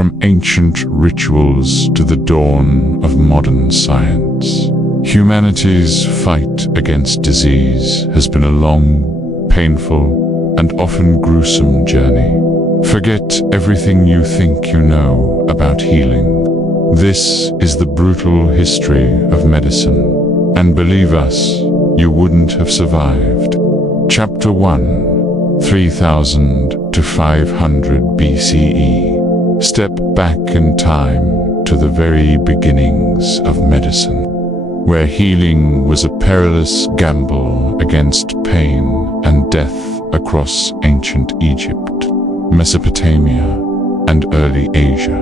From ancient rituals to the dawn of modern science, humanity's fight against disease has been a long, painful, and often gruesome journey. Forget everything you think you know about healing. This is the brutal history of medicine, and believe us, you wouldn't have survived. Chapter 1, 3000 to 500 BCE. Step back in time to the very beginnings of medicine, where healing was a perilous gamble against pain and death across ancient Egypt, Mesopotamia, and early Asia.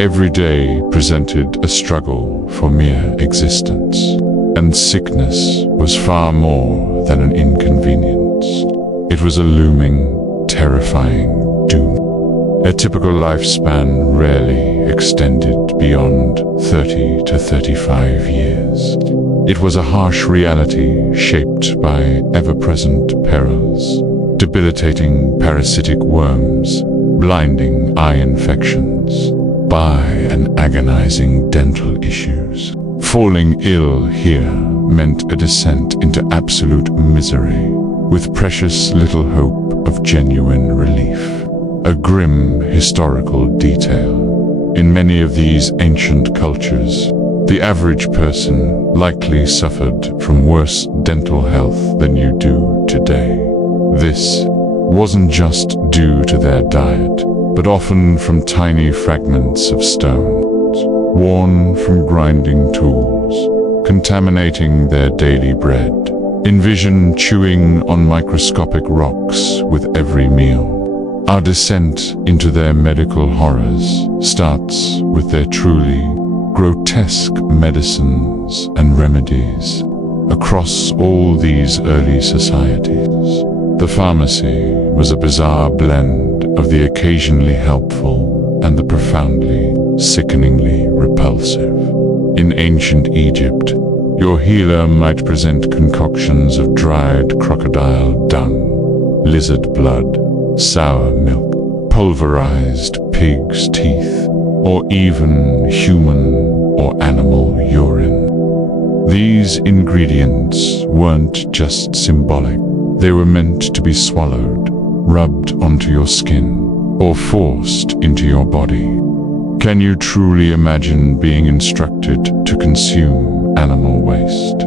Every day presented a struggle for mere existence, and sickness was far more than an inconvenience. It was a looming, terrifying doom. A typical lifespan rarely extended beyond 30 to 35 years. It was a harsh reality shaped by ever-present perils, debilitating parasitic worms, blinding eye infections, and agonizing dental issues. Falling ill here meant a descent into absolute misery, with precious little hope of genuine relief. A grim historical detail. In many of these ancient cultures, the average person likely suffered from worse dental health than you do today. This wasn't just due to their diet, but often from tiny fragments of stones, worn from grinding tools, contaminating their daily bread. Envision chewing on microscopic rocks with every meal. Our descent into their medical horrors starts with their truly grotesque medicines and remedies. Across all these early societies, the pharmacy was a bizarre blend of the occasionally helpful and the profoundly, sickeningly repulsive. In ancient Egypt, your healer might present concoctions of dried crocodile dung, lizard blood, sour milk, pulverized pig's teeth, or even human or animal urine. These ingredients weren't just symbolic. They were meant to be swallowed, rubbed onto your skin, or forced into your body. Can you truly imagine being instructed to consume animal waste?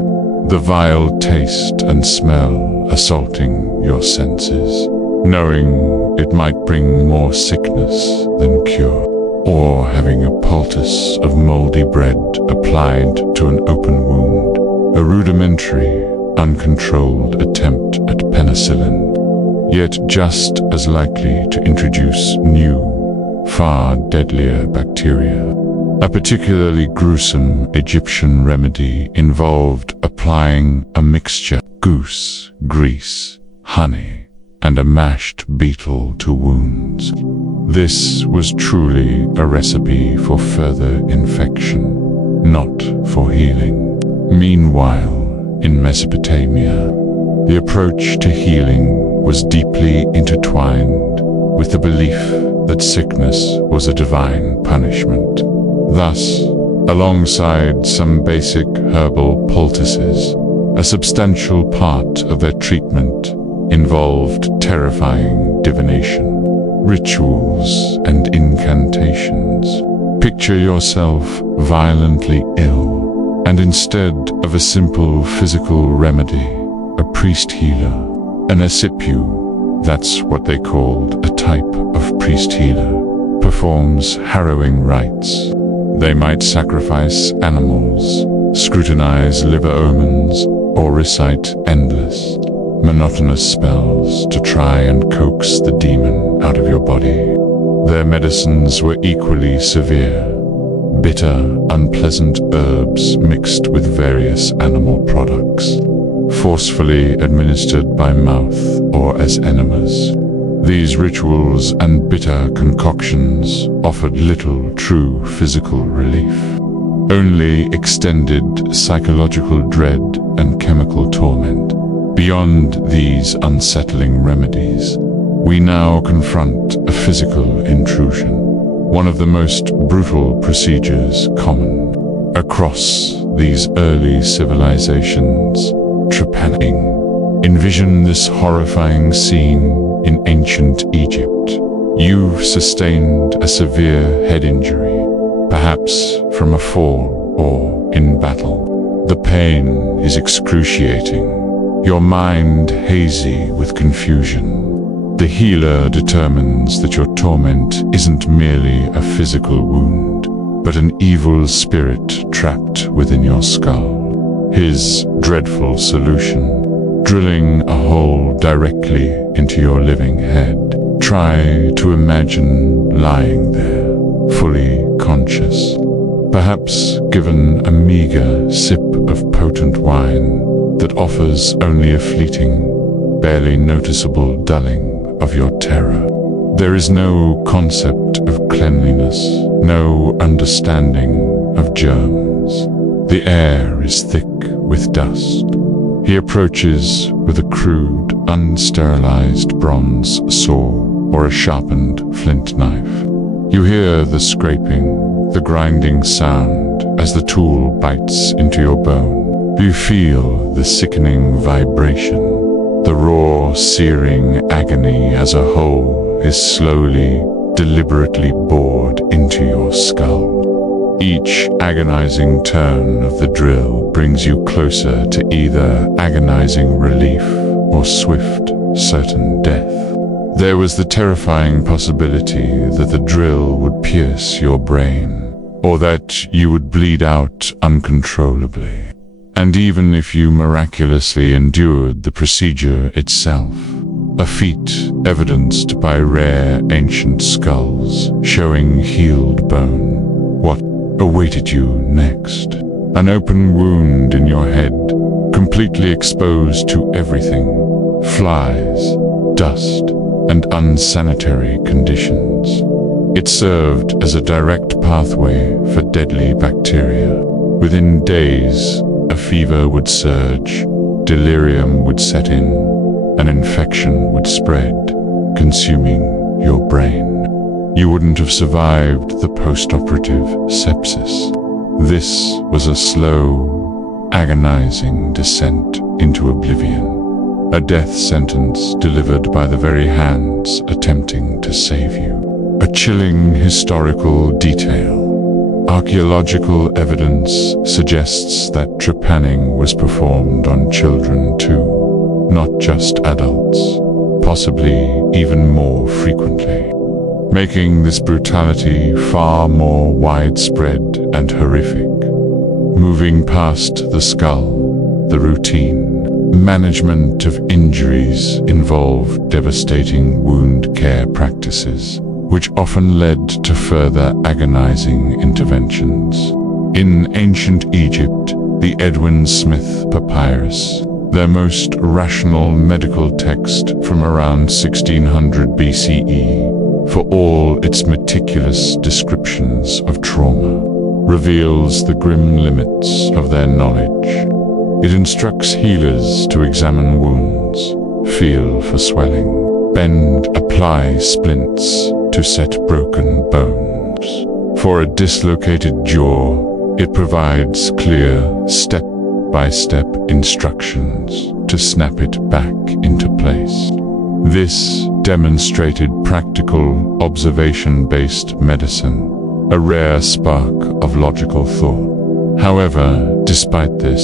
The vile taste and smell assaulting your senses, knowing it might bring more sickness than cure, or having a poultice of moldy bread applied to an open wound, a rudimentary, uncontrolled attempt at penicillin, yet just as likely to introduce new, far deadlier bacteria. A particularly gruesome Egyptian remedy involved applying a mixture of goose, grease, honey, and a mashed beetle to wounds. This was truly a recipe for further infection, not for healing. Meanwhile, in Mesopotamia, the approach to healing was deeply intertwined with the belief that sickness was a divine punishment. Thus, alongside some basic herbal poultices, a substantial part of their treatment involved terrifying divination, rituals, and incantations. Picture yourself violently ill, and instead of a simple physical remedy, a priest healer, an Asipu, that's what they called a type of priest healer, performs harrowing rites. They might sacrifice animals, scrutinize liver omens, or recite endless, monotonous spells to try and coax the demon out of your body. Their medicines were equally severe. Bitter, unpleasant herbs mixed with various animal products, forcefully administered by mouth or as enemas. These rituals and bitter concoctions offered little true physical relief, only extended psychological dread and chemical torment. Beyond these unsettling remedies, we now confront a physical intrusion. one of the most brutal procedures common across these early civilizations. Trepanning. Envision this horrifying scene in ancient Egypt. You've sustained a severe head injury, perhaps from a fall or in battle. The pain is excruciating, your mind hazy with confusion. The healer determines that your torment isn't merely a physical wound, but an evil spirit trapped within your skull. His dreadful solution: drilling a hole directly into your living head. Try to imagine lying there, fully conscious, perhaps given a meager sip of potent wine that offers only a fleeting, barely noticeable dulling of your terror. There is no concept of cleanliness, no understanding of germs. The air is thick with dust. He approaches with a crude, unsterilized bronze saw or a sharpened flint knife. You hear the scraping, the grinding sound as the tool bites into your bone. You feel the sickening vibration, the raw, searing agony as a hole is slowly, deliberately bored into your skull. Each agonizing turn of the drill brings you closer to either agonizing relief or swift, certain death. There was the terrifying possibility that the drill would pierce your brain, or that you would bleed out uncontrollably. And even if you miraculously endured the procedure itself, a feat evidenced by rare ancient skulls showing healed bone, what awaited you next? An open wound in your head, completely exposed to everything: flies, dust, and unsanitary conditions. It served as a direct pathway for deadly bacteria. Within days, a fever would surge, delirium would set in, an infection would spread, consuming your brain. You wouldn't have survived the post-operative sepsis. This was a slow, agonizing descent into oblivion. A death sentence delivered by the very hands attempting to save you. A chilling historical detail. Archaeological evidence suggests that trepanning was performed on children too, not just adults, possibly even more frequently, making this brutality far more widespread and horrific. Moving past the skull, the routine management of injuries involved devastating wound care practices, which often led to further agonizing interventions. In ancient Egypt, the Edwin Smith Papyrus, their most rational medical text from around 1600 BCE, for all its meticulous descriptions of trauma, reveals the grim limits of their knowledge. It instructs healers to examine wounds, feel for swelling, bend, apply splints to set broken bones. For a dislocated jaw, it provides clear, step-by-step instructions to snap it back into place. This demonstrated practical, observation-based medicine, a rare spark of logical thought. However, despite this,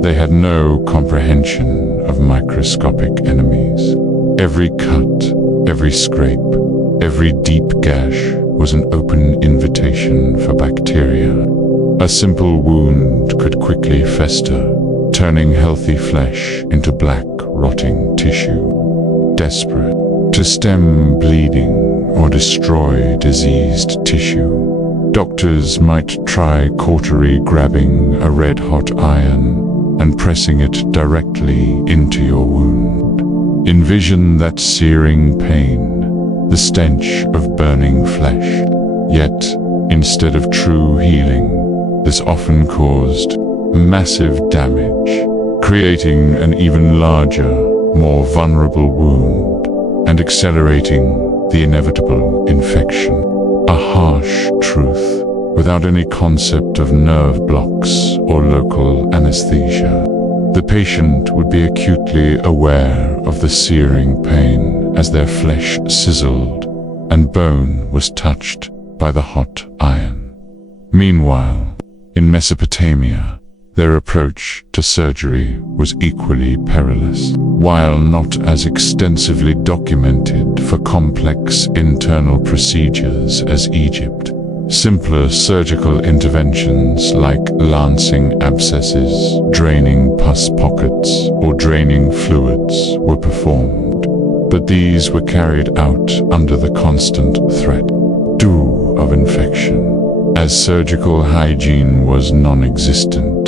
they had no comprehension of microscopic enemies. Every cut, every scrape, every deep gash was an open invitation for bacteria. A simple wound could quickly fester, turning healthy flesh into black, rotting tissue. Desperate to stem bleeding or destroy diseased tissue, doctors might try cautery grabbing a red-hot iron and pressing it directly into your wound. Envision that searing pain, the stench of burning flesh. Yet, instead of true healing, this often caused massive damage, creating an even larger, more vulnerable wound and accelerating the inevitable infection. a harsh truth, without any concept of nerve blocks or local anesthesia. The patient would be acutely aware of the searing pain as their flesh sizzled and bone was touched by the hot iron. Meanwhile, in Mesopotamia, their approach to surgery was equally perilous. While not as extensively documented for complex internal procedures as Egypt, simpler surgical interventions like lancing abscesses, draining pus pockets, or draining fluids were performed. But these were carried out under the constant threat of infection, as surgical hygiene was non-existent.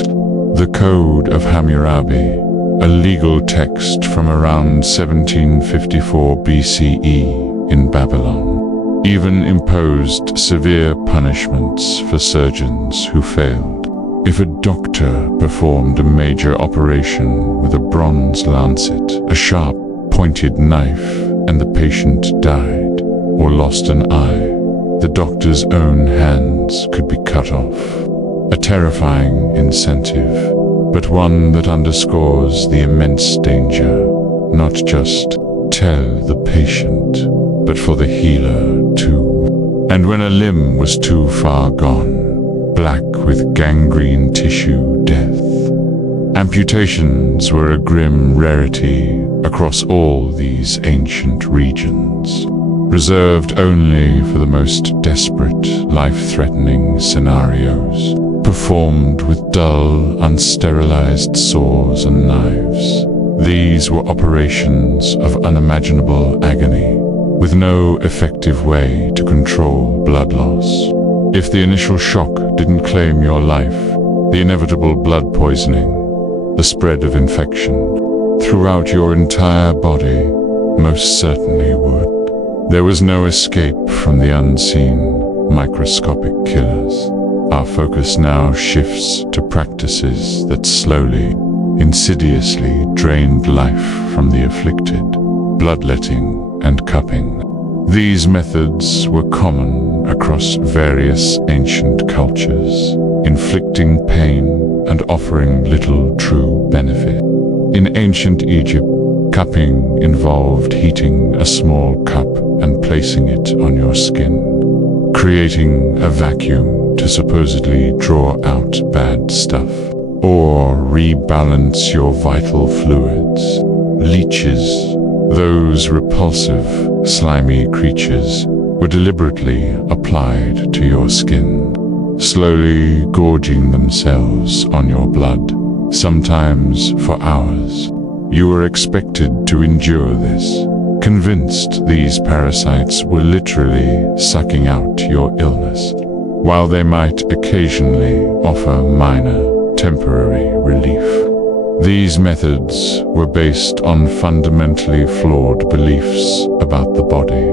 The Code of Hammurabi, a legal text from around 1754 BCE in Babylon, even imposed severe punishments for surgeons who failed. If a doctor performed a major operation with a bronze lancet, a sharp, pointed knife, and the patient died or lost an eye, the doctor's own hands could be cut off. A terrifying incentive, but one that underscores the immense danger, not just tell the patient, but for the healer too. And when a limb was too far gone, black with gangrene tissue death, amputations were a grim rarity across all these ancient regions, reserved only for the most desperate, life-threatening scenarios, performed with dull, unsterilized saws and knives. These were operations of unimaginable agony, with no effective way to control blood loss. If the initial shock didn't claim your life, the inevitable blood poisoning, the spread of infection throughout your entire body most certainly would. There was no escape from the unseen, microscopic killers. Our focus now shifts to practices that slowly, insidiously drained life from the afflicted: bloodletting and cupping. These methods were common across various ancient cultures, inflicting pain and offering little true benefit. In ancient Egypt, cupping involved heating a small cup and placing it on your skin, creating a vacuum to supposedly draw out bad stuff, or rebalance your vital fluids. Leeches, those repulsive, slimy creatures, were deliberately applied to your skin, slowly gorging themselves on your blood, sometimes for hours. You were expected to endure this, convinced these parasites were literally sucking out your illness, while they might occasionally offer minor, temporary relief. These methods were based on fundamentally flawed beliefs about the body.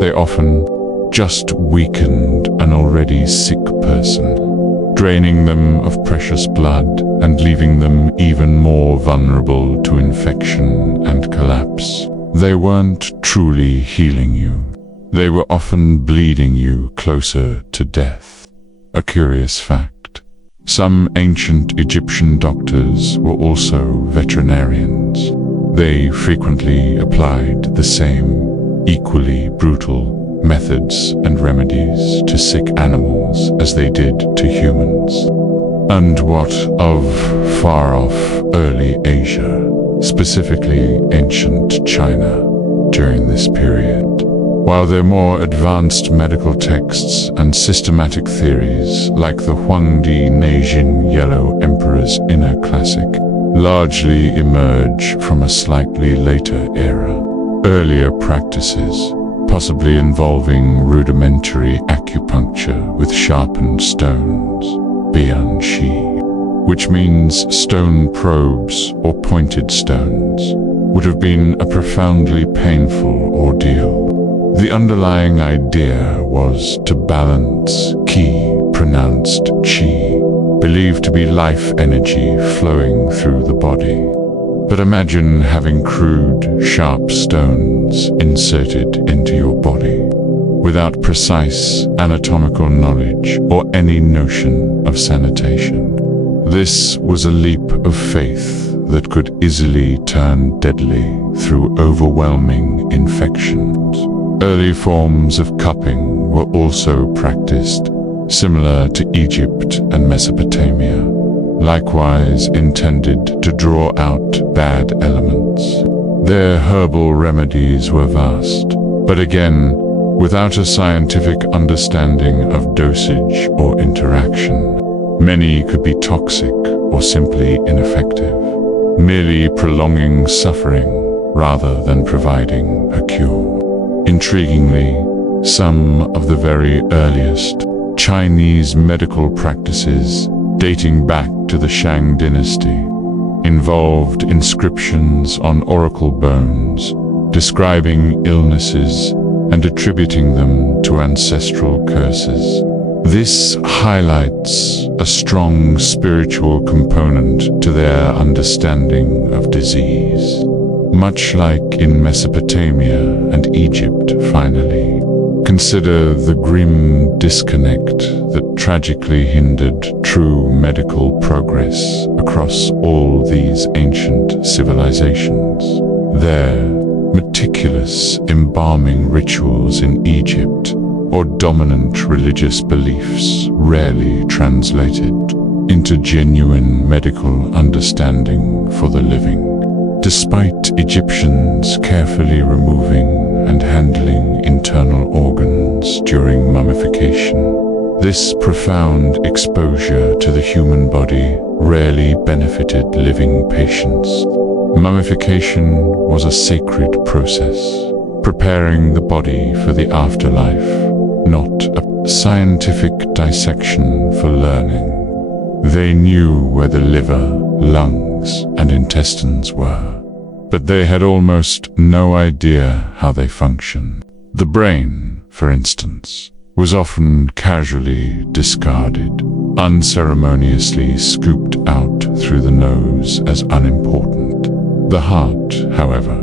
They often just weakened an already sick person, draining them of precious blood and leaving them even more vulnerable to infection and collapse. They weren't truly healing you. They were often bleeding you closer to death. A curious fact. Some ancient Egyptian doctors were also veterinarians. They frequently applied the same, equally brutal methods and remedies to sick animals as they did to humans. And what of far-off early Asia, specifically ancient China, during this period? While their more advanced medical texts and systematic theories, like the Huangdi Neijin Yellow Emperor's Inner Classic, largely emerge from a slightly later era, earlier practices, possibly involving rudimentary acupuncture with sharpened stones, bianxi, which means stone probes or pointed stones, would have been a profoundly painful ordeal. The underlying idea was to balance qi, pronounced qi, believed to be life energy flowing through the body. But imagine having crude, sharp stones inserted into your body. without precise anatomical knowledge or any notion of sanitation. This was a leap of faith that could easily turn deadly through overwhelming infections. Early forms of cupping were also practiced, similar to Egypt and Mesopotamia, likewise intended to draw out bad elements. Their herbal remedies were vast, but again, without a scientific understanding of dosage or interaction. Many could be toxic or simply ineffective, merely prolonging suffering rather than providing a cure. Intriguingly, some of the very earliest Chinese medical practices, dating back to the Shang dynasty, involved inscriptions on oracle bones, describing illnesses and attributing them to ancestral curses. This highlights a strong spiritual component to their understanding of disease. Much like in Mesopotamia and Egypt, finally, consider the grim disconnect that tragically hindered true medical progress across all these ancient civilizations. Their meticulous embalming rituals in Egypt, or dominant religious beliefs rarely translated into genuine medical understanding for the living. Despite Egyptians carefully removing and handling internal organs during mummification, this profound exposure to the human body rarely benefited living patients. Mummification was a sacred process, preparing the body for the afterlife, not a scientific dissection for learning. They knew where the liver, lungs, and intestines were, but they had almost no idea how they functioned. The brain, for instance, was often casually discarded, unceremoniously scooped out through the nose as unimportant. The heart, however,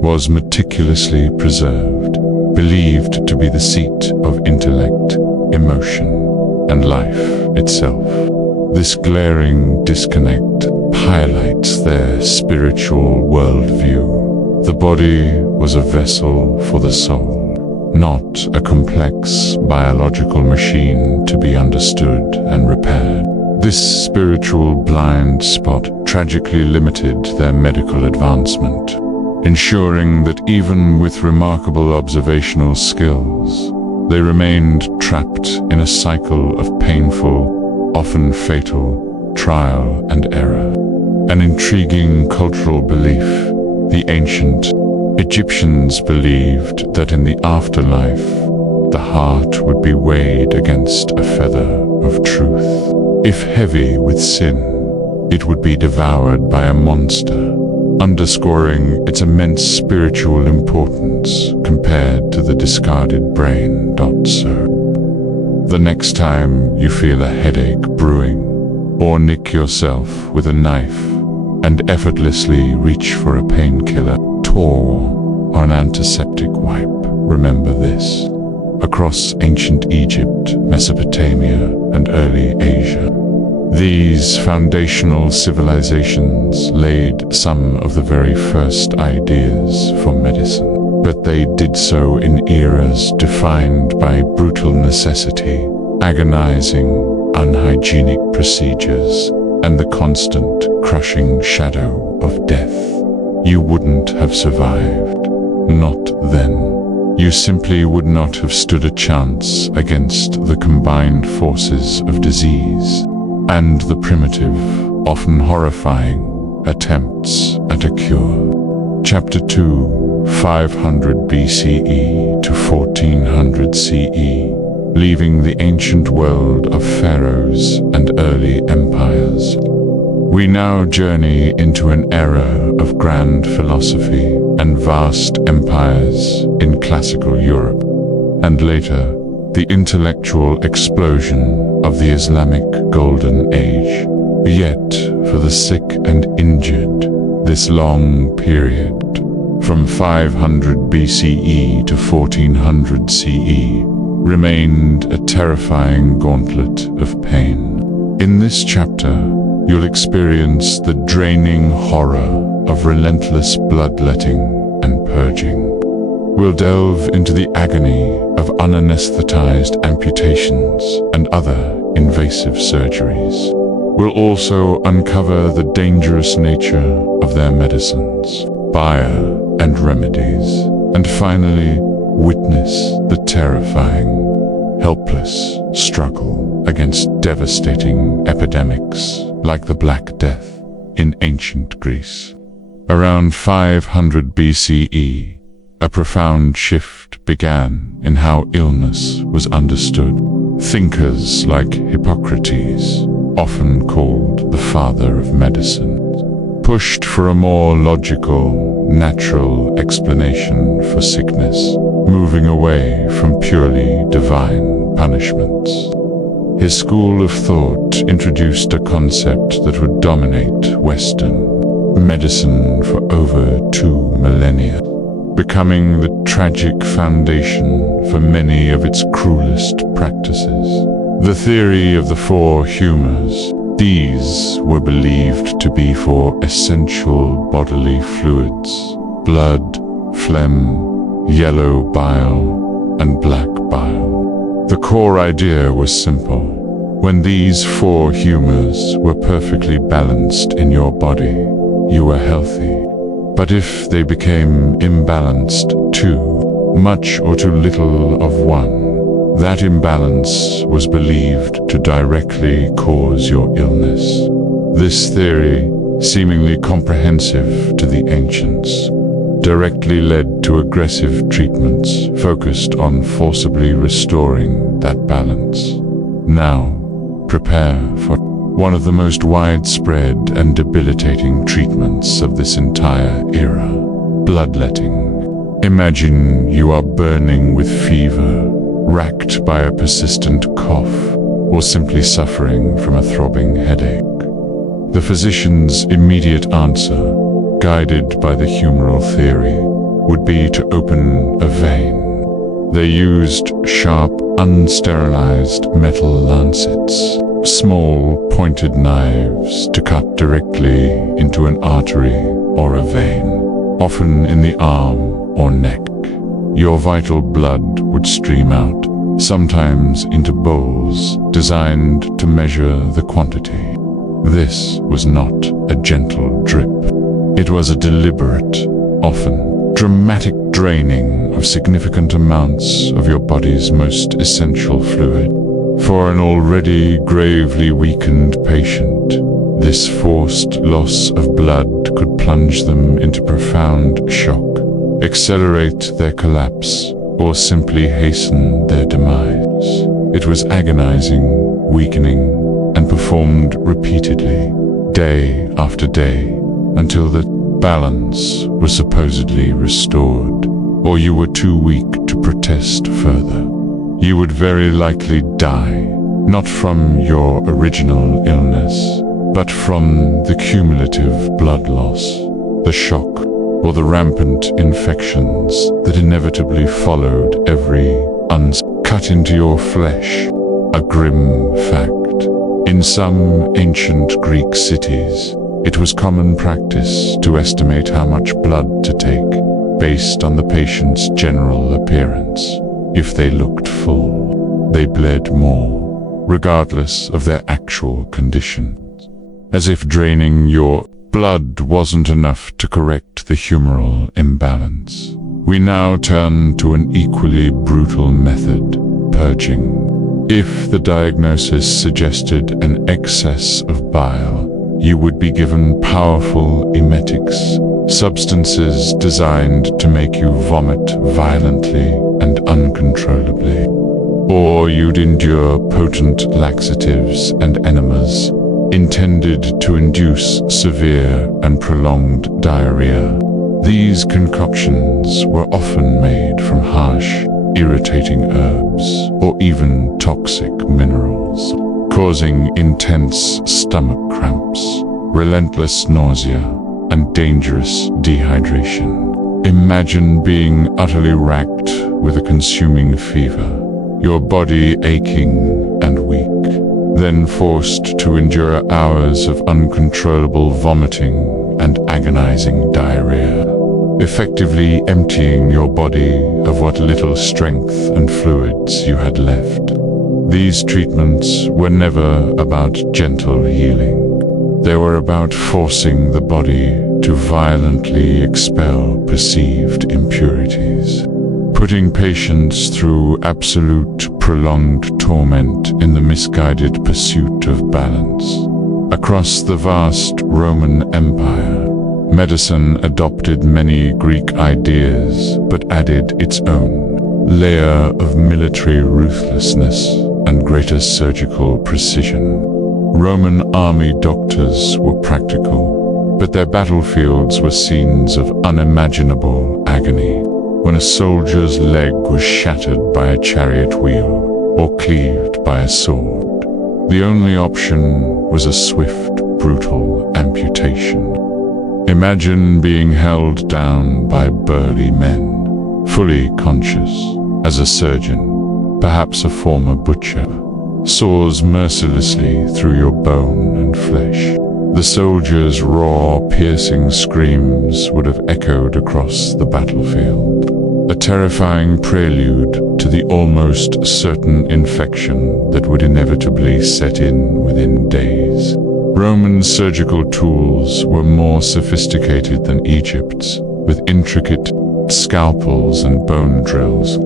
was meticulously preserved, believed to be the seat of intellect, emotion, and life itself. This glaring disconnect highlights their spiritual worldview. The body was a vessel for the soul, not a complex biological machine to be understood and repaired. This spiritual blind spot tragically limited their medical advancement, ensuring that even with remarkable observational skills, they remained trapped in a cycle of painful, often fatal, trial and error. An intriguing cultural belief, the ancient Egyptians believed that in the afterlife, the heart would be weighed against a feather of truth. If heavy with sin, it would be devoured by a monster, underscoring its immense spiritual importance compared to the discarded brain. So, the next time you feel a headache brewing, or nick yourself with a knife and effortlessly reach for a painkiller, or an antiseptic wipe, remember this. Across ancient Egypt, Mesopotamia, and early Asia, these foundational civilizations laid some of the very first ideas for medicine, but they did so in eras defined by brutal necessity, agonizing, unhygienic procedures, and the constant, crushing shadow of death. You wouldn't have survived. Not then. You simply would not have stood a chance against the combined forces of disease and the primitive, often horrifying, attempts at a cure. Chapter 2, 500 BCE to 1400 CE, leaving the ancient world of pharaohs and early empires. We now journey into an era of grand philosophy and vast empires in classical Europe, and later, the intellectual explosion of the Islamic Golden Age. Yet, for the sick and injured, this long period, from 500 BCE to 1400 CE, remained a terrifying gauntlet of pain. In this chapter, you'll experience the draining horror of relentless bloodletting and purging. We'll delve into the agony of unanesthetized amputations and other invasive surgeries. We'll also uncover the dangerous nature of their medicines, fire and remedies, and finally, witness the terrifying, helpless struggle against devastating epidemics like the Black Death in ancient Greece. Around 500 BCE, a profound shift began in how illness was understood. Thinkers like Hippocrates, often called the father of medicine, pushed for a more logical, natural explanation for sickness, moving away from purely divine punishments. His school of thought introduced a concept that would dominate Western medicine for over 2 millennia, becoming the tragic foundation for many of its cruelest practices. The theory of the four humors. These were believed to be for essential bodily fluids: blood, phlegm, yellow bile, and black bile. The core idea was simple. When these four humors were perfectly balanced in your body, you were healthy. But if they became imbalanced, too much or too little of one, that imbalance was believed to directly cause your illness. This theory, seemingly comprehensive to the ancients, directly led to aggressive treatments focused on forcibly restoring that balance. Now, prepare for one of the most widespread and debilitating treatments of this entire era: bloodletting. Imagine you are burning with fever, racked by a persistent cough, or simply suffering from a throbbing headache. The physician's immediate answer, guided by the humoral theory, would be to open a vein. They used sharp, unsterilized metal lancets, small, pointed knives to cut directly into an artery or a vein, often in the arm or neck. Your vital blood would stream out, sometimes into bowls designed to measure the quantity. This was not a gentle drip. It was a deliberate, often dramatic draining of significant amounts of your body's most essential fluid. For an already gravely weakened patient, this forced loss of blood could plunge them into profound shock, accelerate their collapse, or simply hasten their demise. It was agonizing, weakening, and performed repeatedly, day after day, until the balance was supposedly restored, or you were too weak to protest further. You would very likely die, not from your original illness, but from the cumulative blood loss, the shock, or the rampant infections that inevitably followed every cut into your flesh. A grim fact. In some ancient Greek cities, it was common practice to estimate how much blood to take based on the patient's general appearance. If they looked full, they bled more, regardless of their actual conditions. As if draining your blood wasn't enough to correct the humoral imbalance. We now turn to an equally brutal method: purging. If the diagnosis suggested an excess of bile, you would be given powerful emetics, substances designed to make you vomit violently and uncontrollably. Or you'd endure potent laxatives and enemas, intended to induce severe and prolonged diarrhea. These concoctions were often made from harsh, irritating herbs or even toxic minerals, causing intense stomach cramps, relentless nausea, and dangerous dehydration. Imagine being utterly racked with a consuming fever, your body aching and weak, then forced to endure hours of uncontrollable vomiting and agonizing diarrhea, effectively emptying your body of what little strength and fluids you had left. These treatments were never about gentle healing. They were about forcing the body to violently expel perceived impurities, putting patients through absolute prolonged torment in the misguided pursuit of balance. Across the vast Roman Empire, medicine adopted many Greek ideas but added its own layer of military ruthlessness and greater surgical precision. Roman army doctors were practical, but their battlefields were scenes of unimaginable agony. When a soldier's leg was shattered by a chariot wheel or cleaved by a sword, the only option was a swift, brutal amputation. Imagine being held down by burly men, fully conscious, as a surgeon, perhaps a former butcher, saws mercilessly through your bone and flesh. The soldier's raw, piercing screams would have echoed across the battlefield, a terrifying prelude to the almost certain infection that would inevitably set in within days. Roman surgical tools were more sophisticated than Egypt's, with intricate scalpels and bone drills.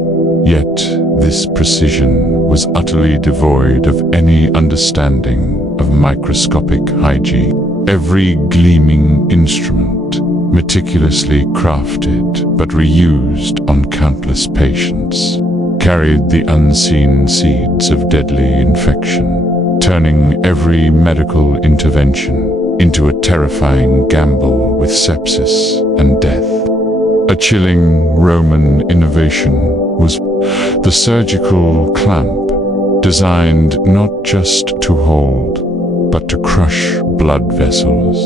Yet this precision was utterly devoid of any understanding of microscopic hygiene. Every gleaming instrument, meticulously crafted but reused on countless patients, carried the unseen seeds of deadly infection, turning every medical intervention into a terrifying gamble with sepsis and death. A chilling Roman innovation was the surgical clamp, designed not just to hold, but to crush blood vessels.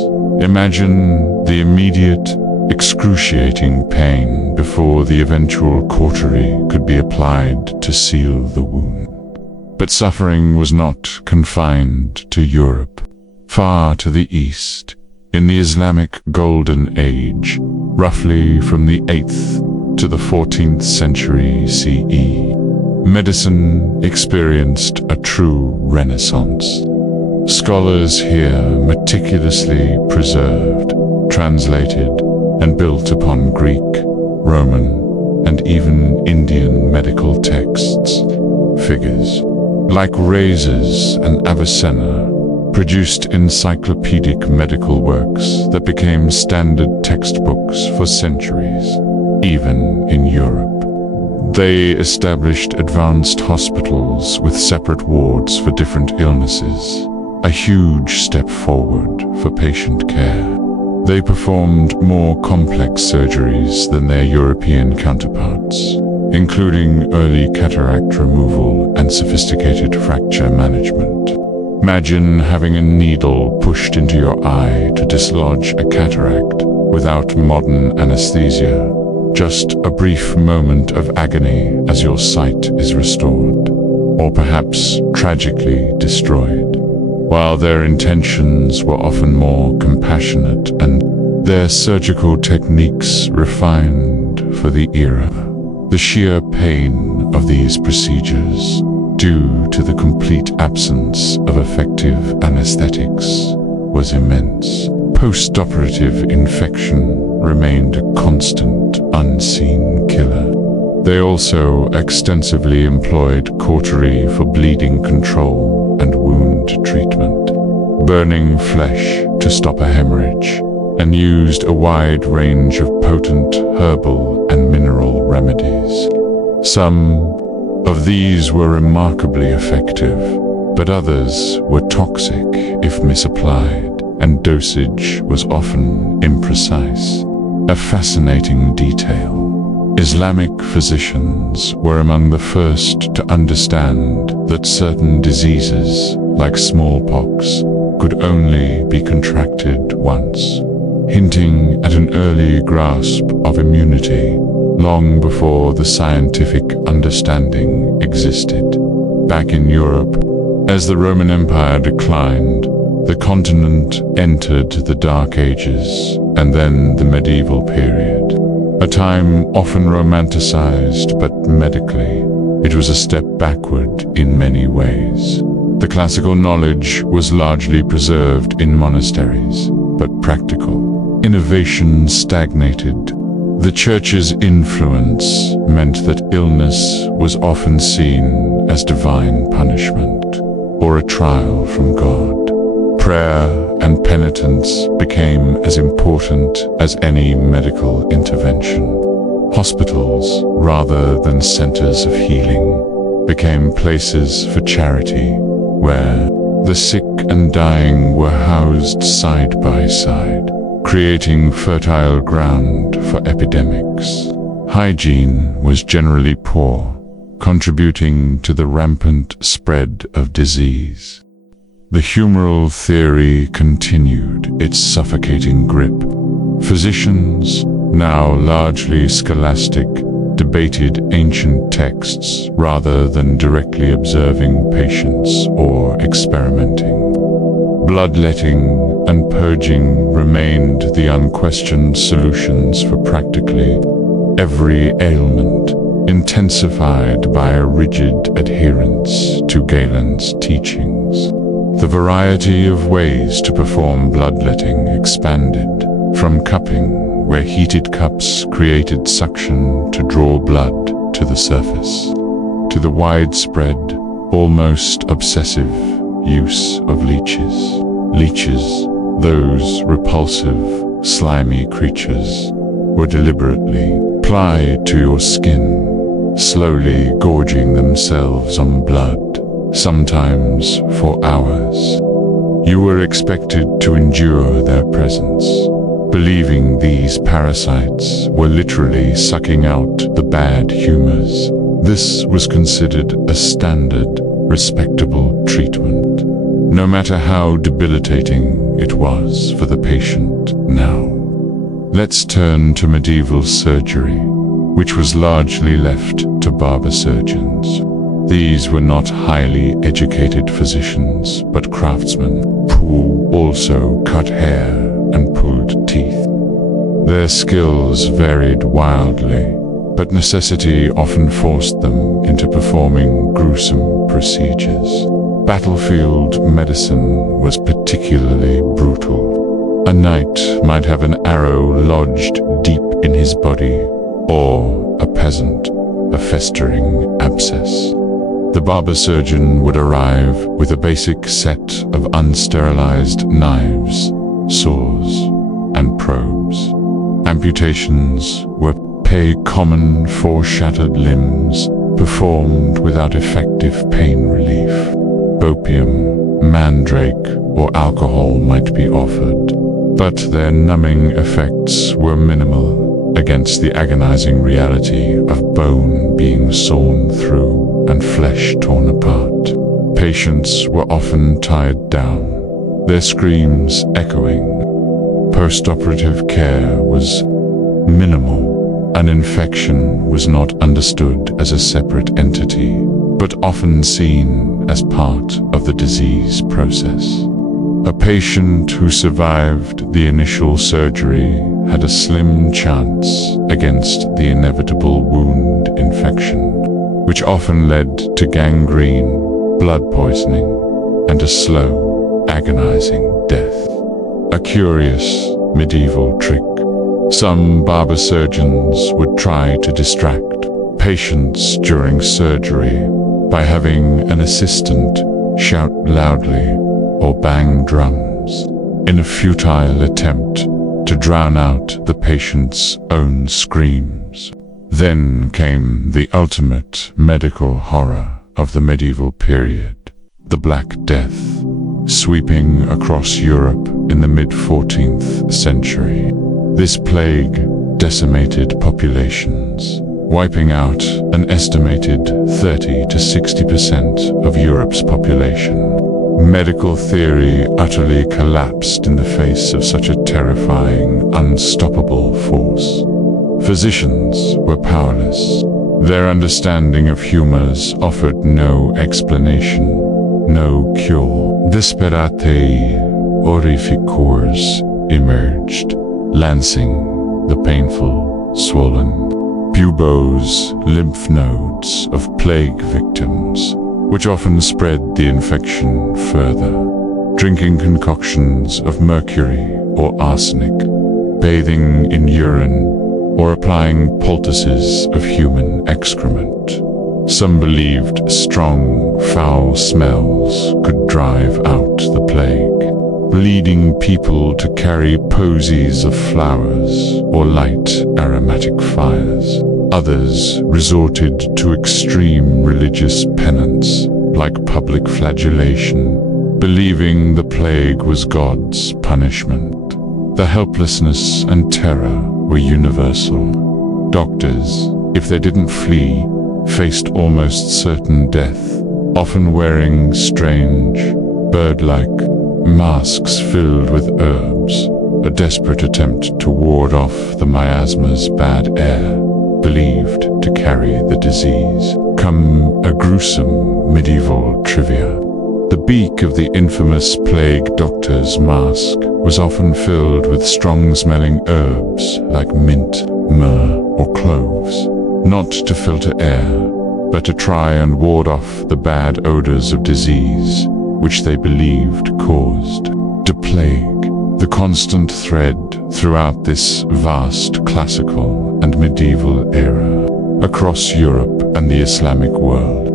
Imagine the immediate, excruciating pain before the eventual cautery could be applied to seal the wound. But suffering was not confined to Europe. Far to the east, in the Islamic Golden Age, roughly from the 8th to the 14th century CE, medicine experienced a true renaissance. Scholars here meticulously preserved, translated, and built upon Greek, Roman, and even Indian medical texts. Figures like Rhazes and Avicenna produced encyclopedic medical works that became standard textbooks for centuries, even in Europe. They established advanced hospitals with separate wards for different illnesses, a huge step forward for patient care. They performed more complex surgeries than their European counterparts, including early cataract removal and sophisticated fracture management. Imagine having a needle pushed into your eye to dislodge a cataract without modern anesthesia. Just a brief moment of agony as your sight is restored, or perhaps tragically destroyed. While their intentions were often more compassionate and their surgical techniques refined for the era, the sheer pain of these procedures, due to the complete absence of effective anesthetics, was immense. Post-operative infection remained a constant, unseen killer. They also extensively employed cautery for bleeding control and wound treatment, burning flesh to stop a hemorrhage, and used a wide range of potent herbal and mineral remedies. Some of these were remarkably effective, but others were toxic if misapplied, and dosage was often imprecise. A fascinating detail. Islamic physicians were among the first to understand that certain diseases, like smallpox, could only be contracted once. hinting at an early grasp of immunity, long before the scientific understanding existed. Back in Europe, as the Roman Empire declined, the continent entered the Dark Ages and then the medieval period. A time often romanticized, but medically, it was a step backward in many ways. The classical knowledge was largely preserved in monasteries, but practical innovation stagnated. The Church's influence meant that illness was often seen as divine punishment or a trial from God. Prayer and penitence became as important as any medical intervention. Hospitals, rather than centers of healing, became places for charity, where the sick and dying were housed side by side, creating fertile ground for epidemics. Hygiene was generally poor, contributing to the rampant spread of disease. The humoral theory continued its suffocating grip. Physicians, now largely scholastic, debated ancient texts rather than directly observing patients or experimenting. Bloodletting and purging remained the unquestioned solutions for practically every ailment, intensified by a rigid adherence to Galen's teachings. The variety of ways to perform bloodletting expanded, from cupping, where heated cups created suction to draw blood to the surface, to the widespread, almost obsessive use of leeches. Leeches, those repulsive, slimy creatures, were deliberately plied to your skin, slowly gorging themselves on blood, sometimes for hours. You were expected to endure their presence, believing these parasites were literally sucking out the bad humors. This was considered a standard, respectable treatment, no matter how debilitating it was for the patient. Now, let's turn to medieval surgery, which was largely left to barber surgeons. These were not highly educated physicians, but craftsmen who also cut hair and pulled teeth. Their skills varied wildly, but necessity often forced them into performing gruesome procedures. Battlefield medicine was particularly brutal. A knight might have an arrow lodged deep in his body, or a peasant a festering abscess. The barber surgeon would arrive with a basic set of unsterilized knives, saws, and probes. Amputations were common for shattered limbs, performed without effective pain relief. Opium, mandrake, or alcohol might be offered, but their numbing effects were minimal against the agonizing reality of bone being sawn through and flesh torn apart. Patients were often tied down, their screams echoing. Post-operative care was minimal. An infection was not understood as a separate entity, but often seen as part of the disease process. A patient who survived the initial surgery had a slim chance against the inevitable wound infection, which often led to gangrene, blood poisoning, and a slow, agonizing death. A curious medieval trick. Some barber surgeons would try to distract patients during surgery by having an assistant shout loudly or bang drums in a futile attempt to drown out the patient's own screams. Then came the ultimate medical horror of the medieval period, the Black Death, sweeping across Europe in the mid-14th century. This plague decimated populations, wiping out an estimated 30 to 60% of Europe's population. Medical theory utterly collapsed in the face of such a terrifying, unstoppable force. Physicians were powerless. Their understanding of humors offered no explanation, no cure. Disperatae aurificors emerged, lancing the painful, swollen buboes, lymph nodes of plague victims, which often spread the infection further. Drinking concoctions of mercury or arsenic, bathing in urine, or applying poultices of human excrement. Some believed strong, foul smells could drive out the plague, leading people to carry posies of flowers or light aromatic fires. Others resorted to extreme religious penance, like public flagellation, believing the plague was God's punishment. The helplessness and terror were universal. Doctors, if they didn't flee, faced almost certain death, often wearing strange, bird-like masks filled with herbs, a desperate attempt to ward off the miasma's bad air, believed to carry the disease. Come a gruesome medieval trivia. The beak of the infamous plague doctor's mask was often filled with strong-smelling herbs like mint, myrrh, or cloves, not to filter air, but to try and ward off the bad odors of disease, which they believed caused the plague. The constant thread throughout this vast classical and medieval era, across Europe and the Islamic world,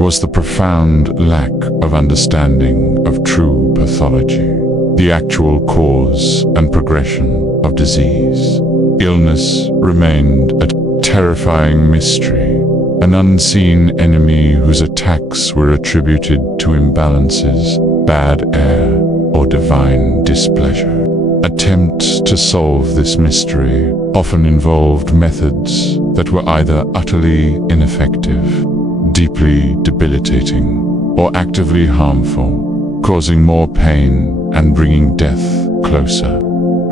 was the profound lack of understanding of true pathology, the actual cause and progression of disease. Illness remained a terrifying mystery, an unseen enemy whose attacks were attributed to imbalances, bad air, or divine displeasure. Attempts to solve this mystery often involved methods that were either utterly ineffective, deeply debilitating, or actively harmful, causing more pain and bringing death closer.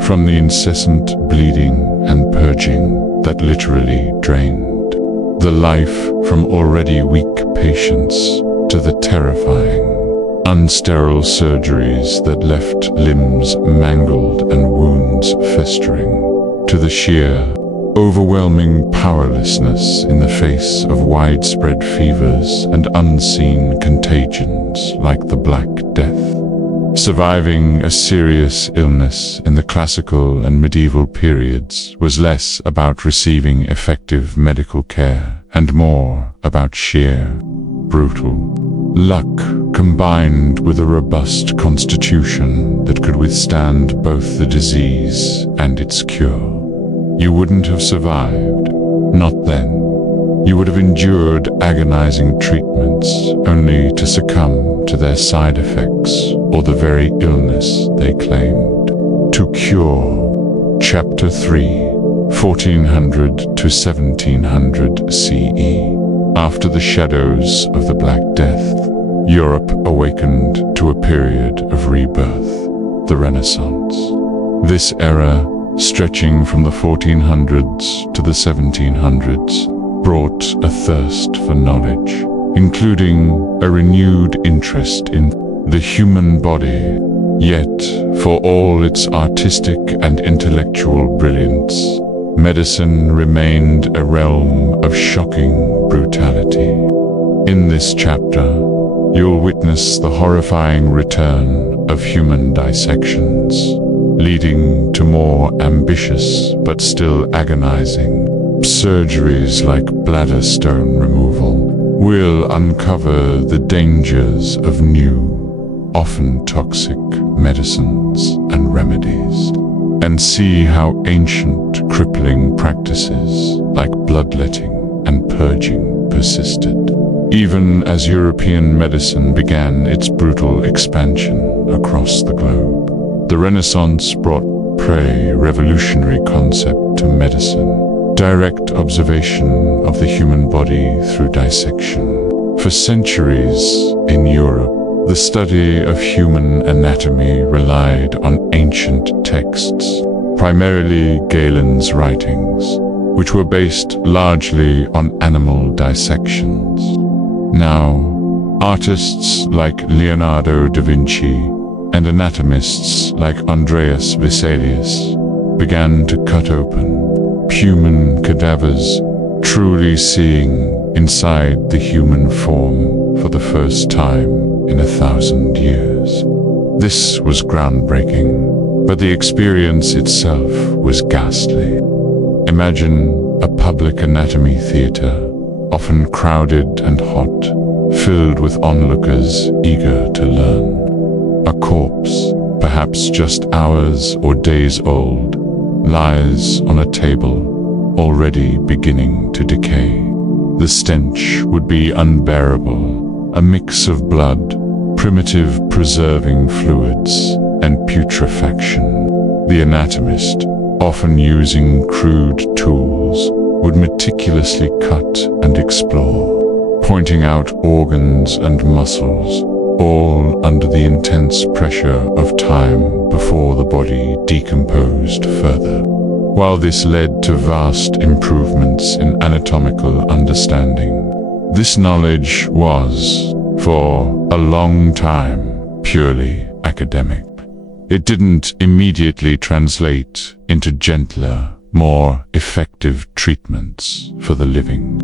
From the incessant bleeding and purging that literally drained the life from already weak patients to the terrifying, unsterile surgeries that left limbs mangled and wounds festering, to the sheer, overwhelming powerlessness in the face of widespread fevers and unseen contagions like the Black Death. Surviving a serious illness in the classical and medieval periods was less about receiving effective medical care and more about sheer, brutal luck, combined with a robust constitution that could withstand both the disease and its cure. You wouldn't have survived, not then. You would have endured agonizing treatments only to succumb to their side effects or the very illness they claimed to cure. Chapter 3, 1400 to 1700 CE. After the shadows of the Black Death, Europe awakened to a period of rebirth, the Renaissance. This era, stretching from the 1400s to the 1700s, brought a thirst for knowledge, including a renewed interest in the human body. Yet, for all its artistic and intellectual brilliance, medicine remained a realm of shocking brutality. In this chapter, you'll witness the horrifying return of human dissections, leading to more ambitious but still agonizing surgeries like bladder stone removal. We'll uncover the dangers of new, often toxic medicines and remedies, and see how ancient, crippling practices like bloodletting and purging persisted, even as European medicine began its brutal expansion across the globe. The Renaissance brought a revolutionary concept to medicine: direct observation of the human body through dissection. For centuries in Europe, The study of human anatomy relied on ancient texts, primarily Galen's writings, which were based largely on animal dissections. Now, artists like Leonardo da Vinci and anatomists like Andreas Vesalius began to cut open human cadavers, truly seeing inside the human form for the first time in 1,000 years. This was groundbreaking, but the experience itself was ghastly. Imagine a public anatomy theater, often crowded and hot, filled with onlookers eager to learn. A corpse, perhaps just hours or days old, lies on a table, already beginning to decay. The stench would be unbearable, a mix of blood, primitive preserving fluids, and putrefaction. The anatomist, often using crude tools, would meticulously cut and explore, pointing out organs and muscles, all under the intense pressure of time before the body decomposed further. While this led to vast improvements in anatomical understanding, this knowledge was, for a long time, purely academic. It didn't immediately translate into gentler, more effective treatments for the living.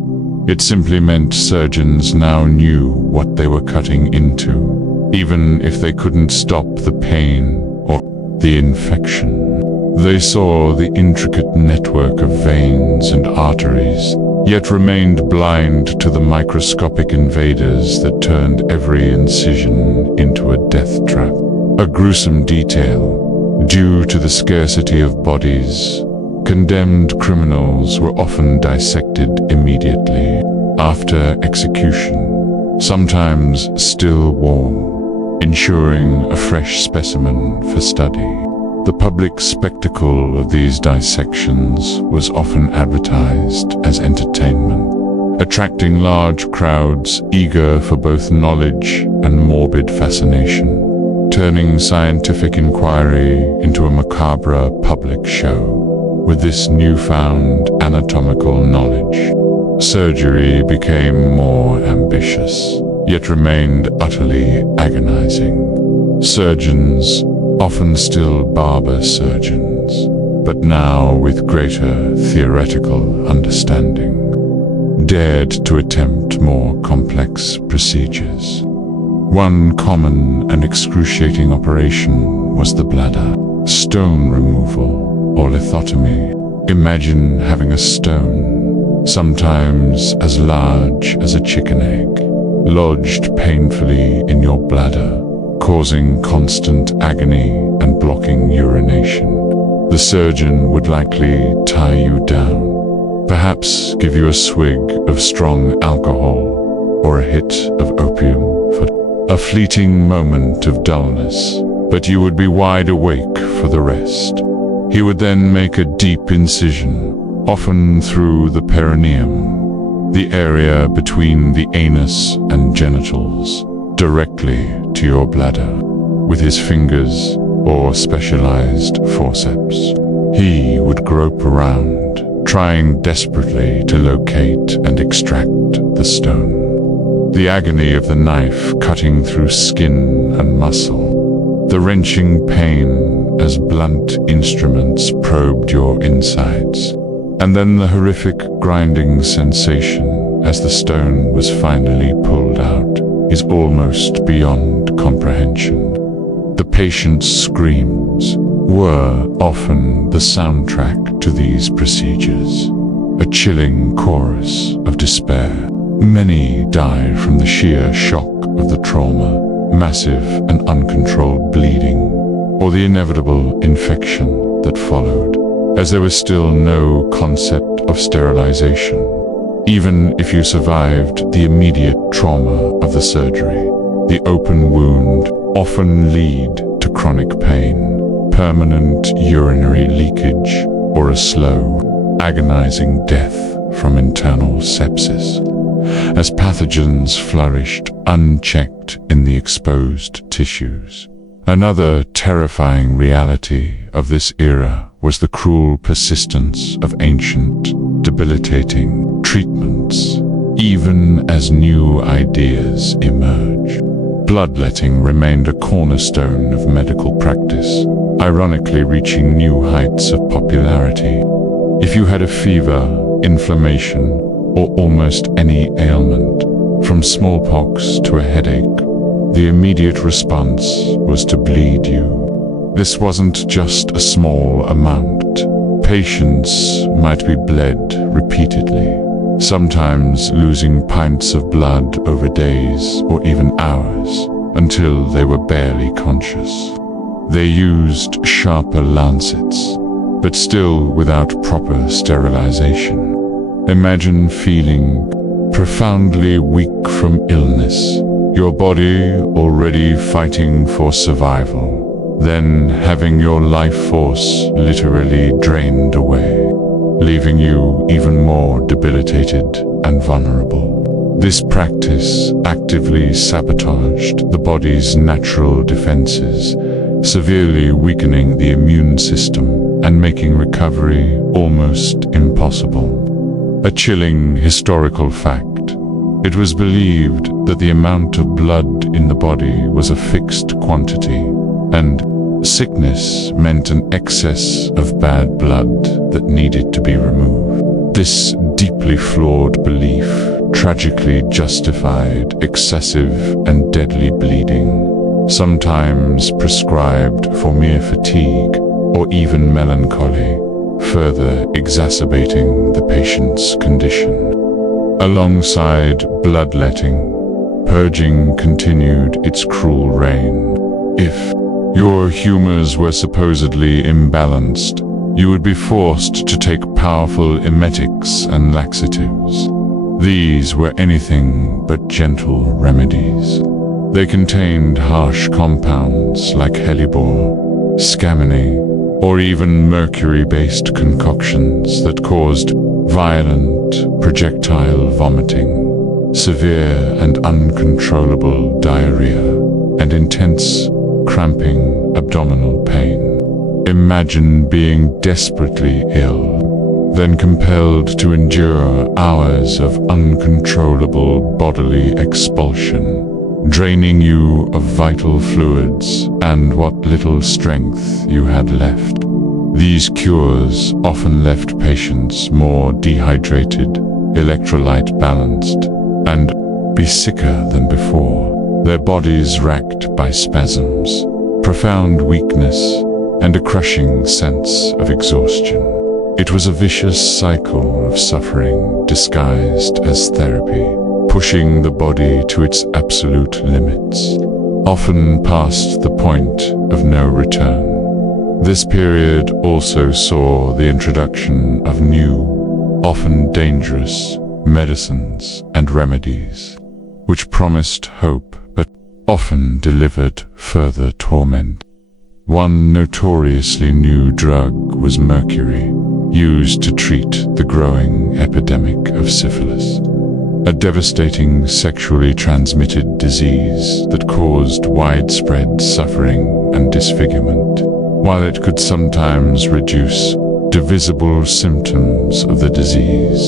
It simply meant surgeons now knew what they were cutting into, even if they couldn't stop the pain or the infection. They saw the intricate network of veins and arteries, yet remained blind to the microscopic invaders that turned every incision into a death trap. A gruesome detail. Due to the scarcity of bodies, condemned criminals were often dissected immediately after execution, sometimes still warm, ensuring a fresh specimen for study. The public spectacle of these dissections was often advertised as entertainment, attracting large crowds eager for both knowledge and morbid fascination, turning scientific inquiry into a macabre public show. With this newfound anatomical knowledge, surgery became more ambitious, yet remained utterly agonizing. Surgeons, often still barber surgeons, but now with greater theoretical understanding, dared to attempt more complex procedures. One common and excruciating operation was the bladder, stone removal, or lithotomy. Imagine having a stone, sometimes as large as a chicken egg, lodged painfully in your bladder, causing constant agony and blocking urination. The surgeon would likely tie you down, perhaps give you a swig of strong alcohol or a hit of opium for a fleeting moment of dullness, but you would be wide awake for the rest. He would then make a deep incision, often through the perineum, the area between the anus and genitals, directly to your bladder. With his fingers or specialized forceps, he would grope around, trying desperately to locate and extract the stone. The agony of the knife cutting through skin and muscle, the wrenching pain as blunt instruments probed your insides, and then the horrific grinding sensation as the stone was finally pulled out is almost beyond comprehension. The patient's screams were often the soundtrack to these procedures, a chilling chorus of despair. Many died from the sheer shock of the trauma, massive and uncontrolled bleeding, or the inevitable infection that followed, as there was still no concept of sterilization. Even if you survived the immediate trauma of the surgery, the open wound often lead to chronic pain, permanent urinary leakage, or a slow, agonizing death from internal sepsis. as pathogens flourished unchecked in the exposed tissues. Another terrifying reality of this era was the cruel persistence of ancient, debilitating treatments, even as new ideas emerged. Bloodletting remained a cornerstone of medical practice, ironically reaching new heights of popularity. If you had a fever, inflammation, or almost any ailment, from smallpox to a headache, the immediate response was to bleed you. This wasn't just a small amount. Patients might be bled repeatedly, sometimes losing pints of blood over days or even hours, until they were barely conscious. They used sharper lancets, but still without proper sterilization. Imagine feeling profoundly weak from illness, your body already fighting for survival, then having your life force literally drained away, leaving you even more debilitated and vulnerable. This practice actively sabotaged the body's natural defenses, severely weakening the immune system and making recovery almost impossible. A chilling historical fact. It was believed that the amount of blood in the body was a fixed quantity, and sickness meant an excess of bad blood that needed to be removed. This deeply flawed belief tragically justified excessive and deadly bleeding, sometimes prescribed for mere fatigue or even melancholy, further exacerbating the patient's condition. Alongside bloodletting, purging continued its cruel reign. If your humors were supposedly imbalanced, you would be forced to take powerful emetics and laxatives. These were anything but gentle remedies. They contained harsh compounds like hellebore, scammony, or even mercury-based concoctions that caused violent projectile vomiting, severe and uncontrollable diarrhea, and intense, cramping abdominal pain. Imagine being desperately ill, then compelled to endure hours of uncontrollable bodily expulsion, draining you of vital fluids and what little strength you had left. These cures often left patients more dehydrated, electrolyte balanced, and be sicker than before, their bodies racked by spasms, profound weakness, and a crushing sense of exhaustion. It was a vicious cycle of suffering disguised as therapy, pushing the body to its absolute limits, often past the point of no return. This period also saw the introduction of new, often dangerous, medicines and remedies, which promised hope but often delivered further torment. One notoriously new drug was mercury, used to treat the growing epidemic of syphilis, a devastating sexually transmitted disease that caused widespread suffering and disfigurement. While it could sometimes reduce the visible symptoms of the disease,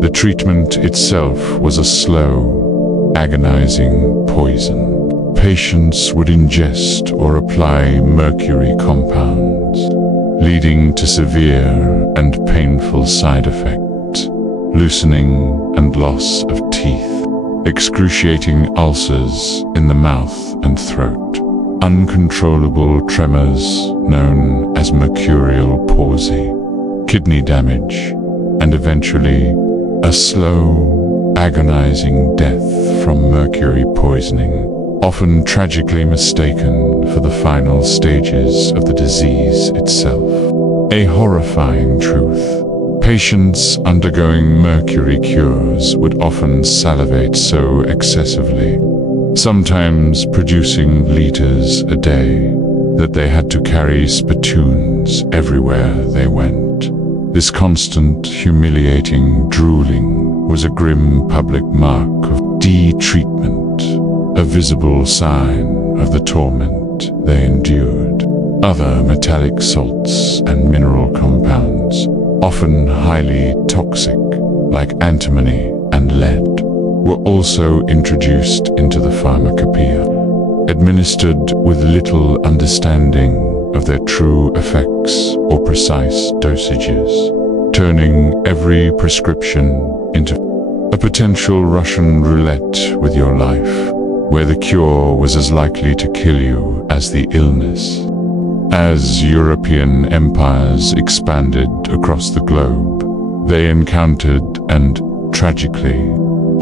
the treatment itself was a slow, agonizing poison. Patients would ingest or apply mercury compounds, leading to severe and painful side effects, loosening and loss of teeth, excruciating ulcers in the mouth and throat, uncontrollable tremors known as mercurial palsy, kidney damage, and eventually a slow, agonizing death from mercury poisoning, often tragically mistaken for the final stages of the disease itself. A horrifying truth. Patients undergoing mercury cures would often salivate so excessively, sometimes producing liters a day, that they had to carry spittoons everywhere they went. This constant, humiliating drooling was a grim public mark of de-treatment, a visible sign of the torment they endured. Other metallic salts and mineral compounds, often highly toxic, like antimony and lead, were also introduced into the pharmacopoeia, administered with little understanding of their true effects or precise dosages, turning every prescription into a potential Russian roulette with your life, where the cure was as likely to kill you as the illness. As European empires expanded across the globe, they encountered and, tragically,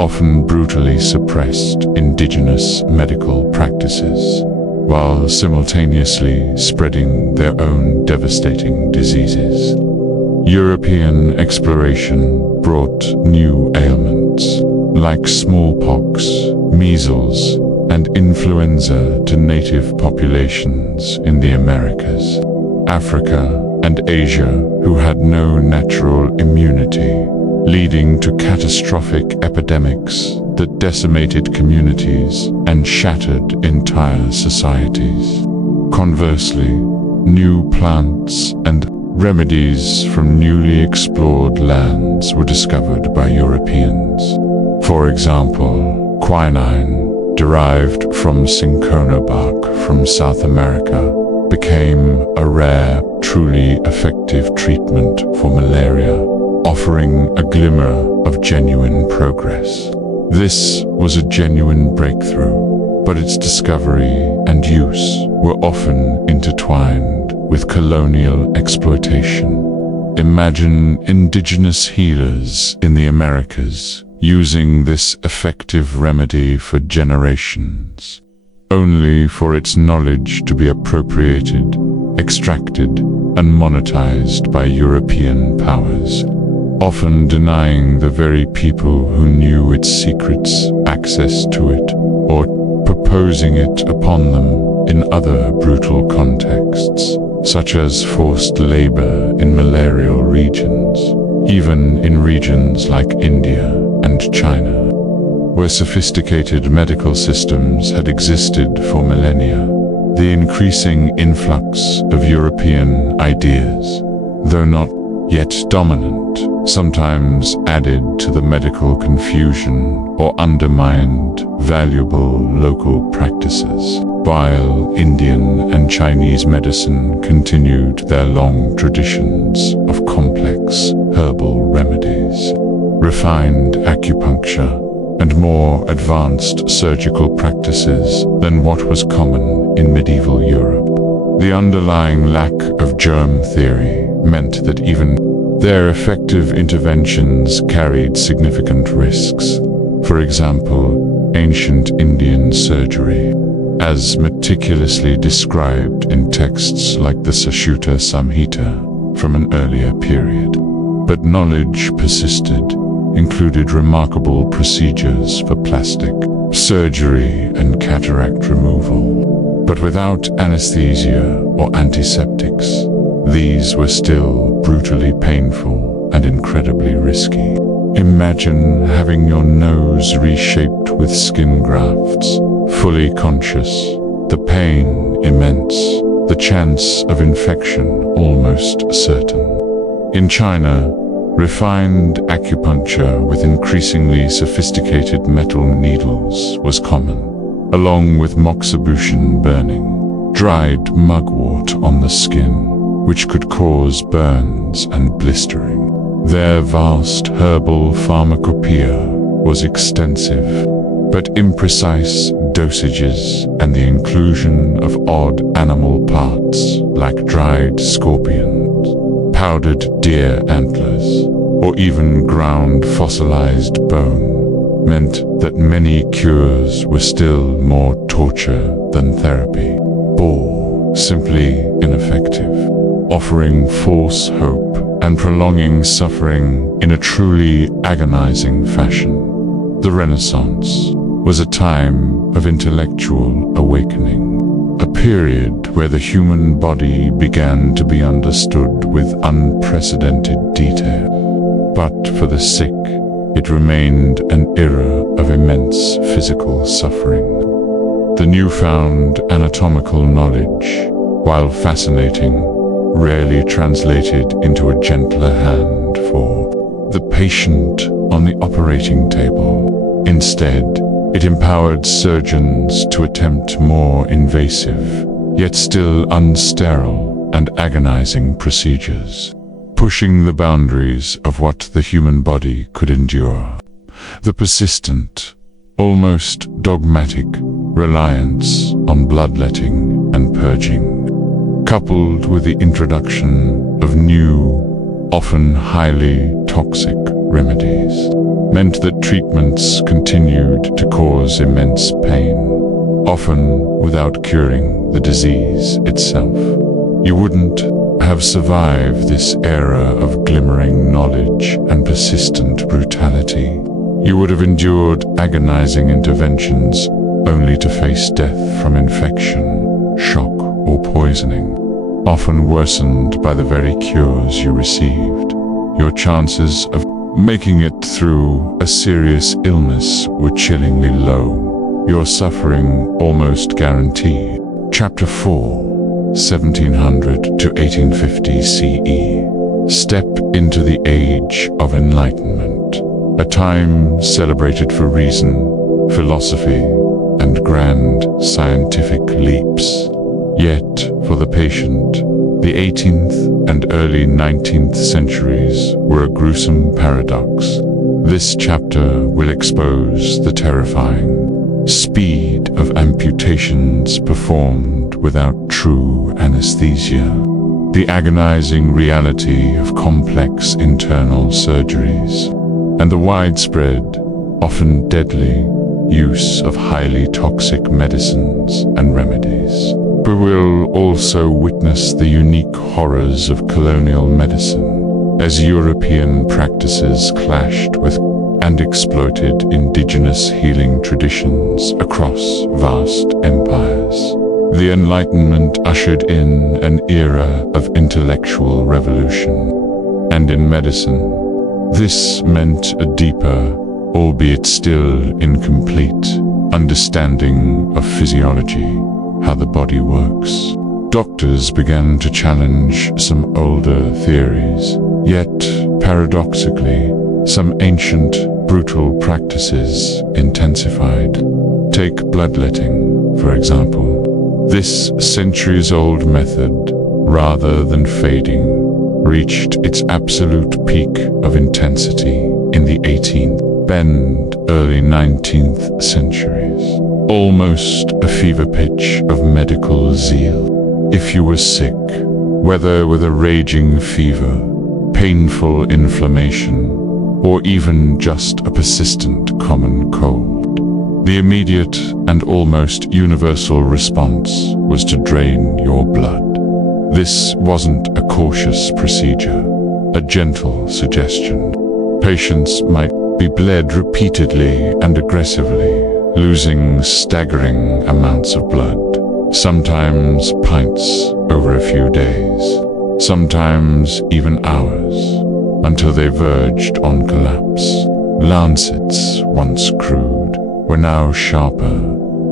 often brutally suppressed indigenous medical practices, while simultaneously spreading their own devastating diseases. European exploration brought new ailments, like smallpox, measles, and influenza to native populations in the Americas, Africa, and Asia who had no natural immunity, leading to catastrophic epidemics that decimated communities and shattered entire societies. Conversely, new plants and remedies from newly explored lands were discovered by Europeans. For example, quinine, derived from cinchona bark from South America, became a rare, truly effective treatment for malaria, offering a glimmer of genuine progress. This was a genuine breakthrough, but its discovery and use were often intertwined with colonial exploitation. Imagine indigenous healers in the Americas using this effective remedy for generations, only for its knowledge to be appropriated, extracted, and monetized by European powers, often denying the very people who knew its secrets access to it, or proposing it upon them in other brutal contexts, such as forced labor in malarial regions, even in regions like India and China, where sophisticated medical systems had existed for millennia. The increasing influx of European ideas, though not yet dominant, sometimes added to the medical confusion or undermined valuable local practices, while Indian and Chinese medicine continued their long traditions of complex herbal remedies, refined acupuncture, and more advanced surgical practices than what was common in medieval Europe. The underlying lack of germ theory meant that even their effective interventions carried significant risks. For example, ancient Indian surgery, as meticulously described in texts like the Sushruta Samhita from an earlier period. But knowledge persisted, included remarkable procedures for plastic surgery and cataract removal. But without anesthesia or antiseptics, these were still brutally painful and incredibly risky. Imagine having your nose reshaped with skin grafts, fully conscious, the pain immense, the chance of infection almost certain. In China, refined acupuncture with increasingly sophisticated metal needles was common, along with moxibustion burning, dried mugwort on the skin, which could cause burns and blistering. Their vast herbal pharmacopoeia was extensive, but imprecise dosages and the inclusion of odd animal parts like dried scorpions, powdered deer antlers, or even ground fossilized bone meant that many cures were still more torture than therapy, or simply ineffective, offering false hope and prolonging suffering in a truly agonizing fashion. The Renaissance was a time of intellectual awakening, a period where the human body began to be understood with unprecedented detail. But for the sick, it remained an era of immense physical suffering. The newfound anatomical knowledge, while fascinating, rarely translated into a gentler hand for the patient on the operating table. Instead, it empowered surgeons to attempt more invasive, yet still unsterile and agonizing procedures, pushing the boundaries of what the human body could endure. The persistent, almost dogmatic reliance on bloodletting and purging, coupled with the introduction of new, often highly toxic remedies, meant that treatments continued to cause immense pain, often without curing the disease itself. You wouldn't have survived this era of glimmering knowledge and persistent brutality. You would have endured agonizing interventions only to face death from infection, shock, or poisoning, often worsened by the very cures you received. Your chances of making it through a serious illness were chillingly low, your suffering almost guaranteed. Chapter 4, 1700 to 1850 CE. Step into the Age of Enlightenment, a time celebrated for reason, philosophy, and grand scientific leaps. Yet, for the patient, the 18th and early 19th centuries were a gruesome paradox. This chapter will expose the terrifying speed of amputations performed without true anesthesia, the agonizing reality of complex internal surgeries, and the widespread, often deadly, use of highly toxic medicines and remedies. We will also witness the unique horrors of colonial medicine, as European practices clashed with and exploited indigenous healing traditions across vast empires. The Enlightenment ushered in an era of intellectual revolution, and in medicine, this meant a deeper, albeit still incomplete, understanding of physiology, how the body works. Doctors began to challenge some older theories, yet, paradoxically, some ancient, brutal practices intensified. Take bloodletting, for example. This centuries-old method, rather than fading, reached its absolute peak of intensity in the 18th and early 19th centuries. Almost a fever pitch of medical zeal. If you were sick, whether with a raging fever, painful inflammation, or even just a persistent common cold, the immediate and almost universal response was to drain your blood. This wasn't a cautious procedure, a gentle suggestion. Patients might be bled repeatedly and aggressively, losing staggering amounts of blood, sometimes pints over a few days, sometimes even hours, until they verged on collapse. Lancets, once crude, were now sharper,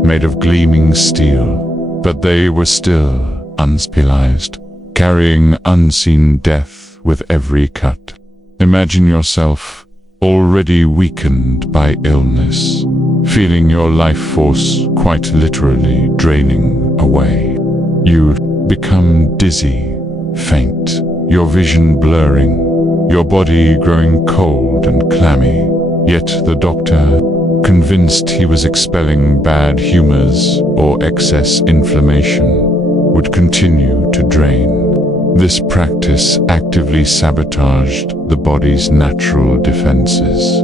made of gleaming steel, but they were still unspecialized, carrying unseen death with every cut. Imagine yourself already weakened by illness, feeling your life force quite literally draining away. You'd become dizzy, faint, your vision blurring, your body growing cold and clammy. Yet the doctor, convinced he was expelling bad humors or excess inflammation, would continue to drain. This practice actively sabotaged the body's natural defenses,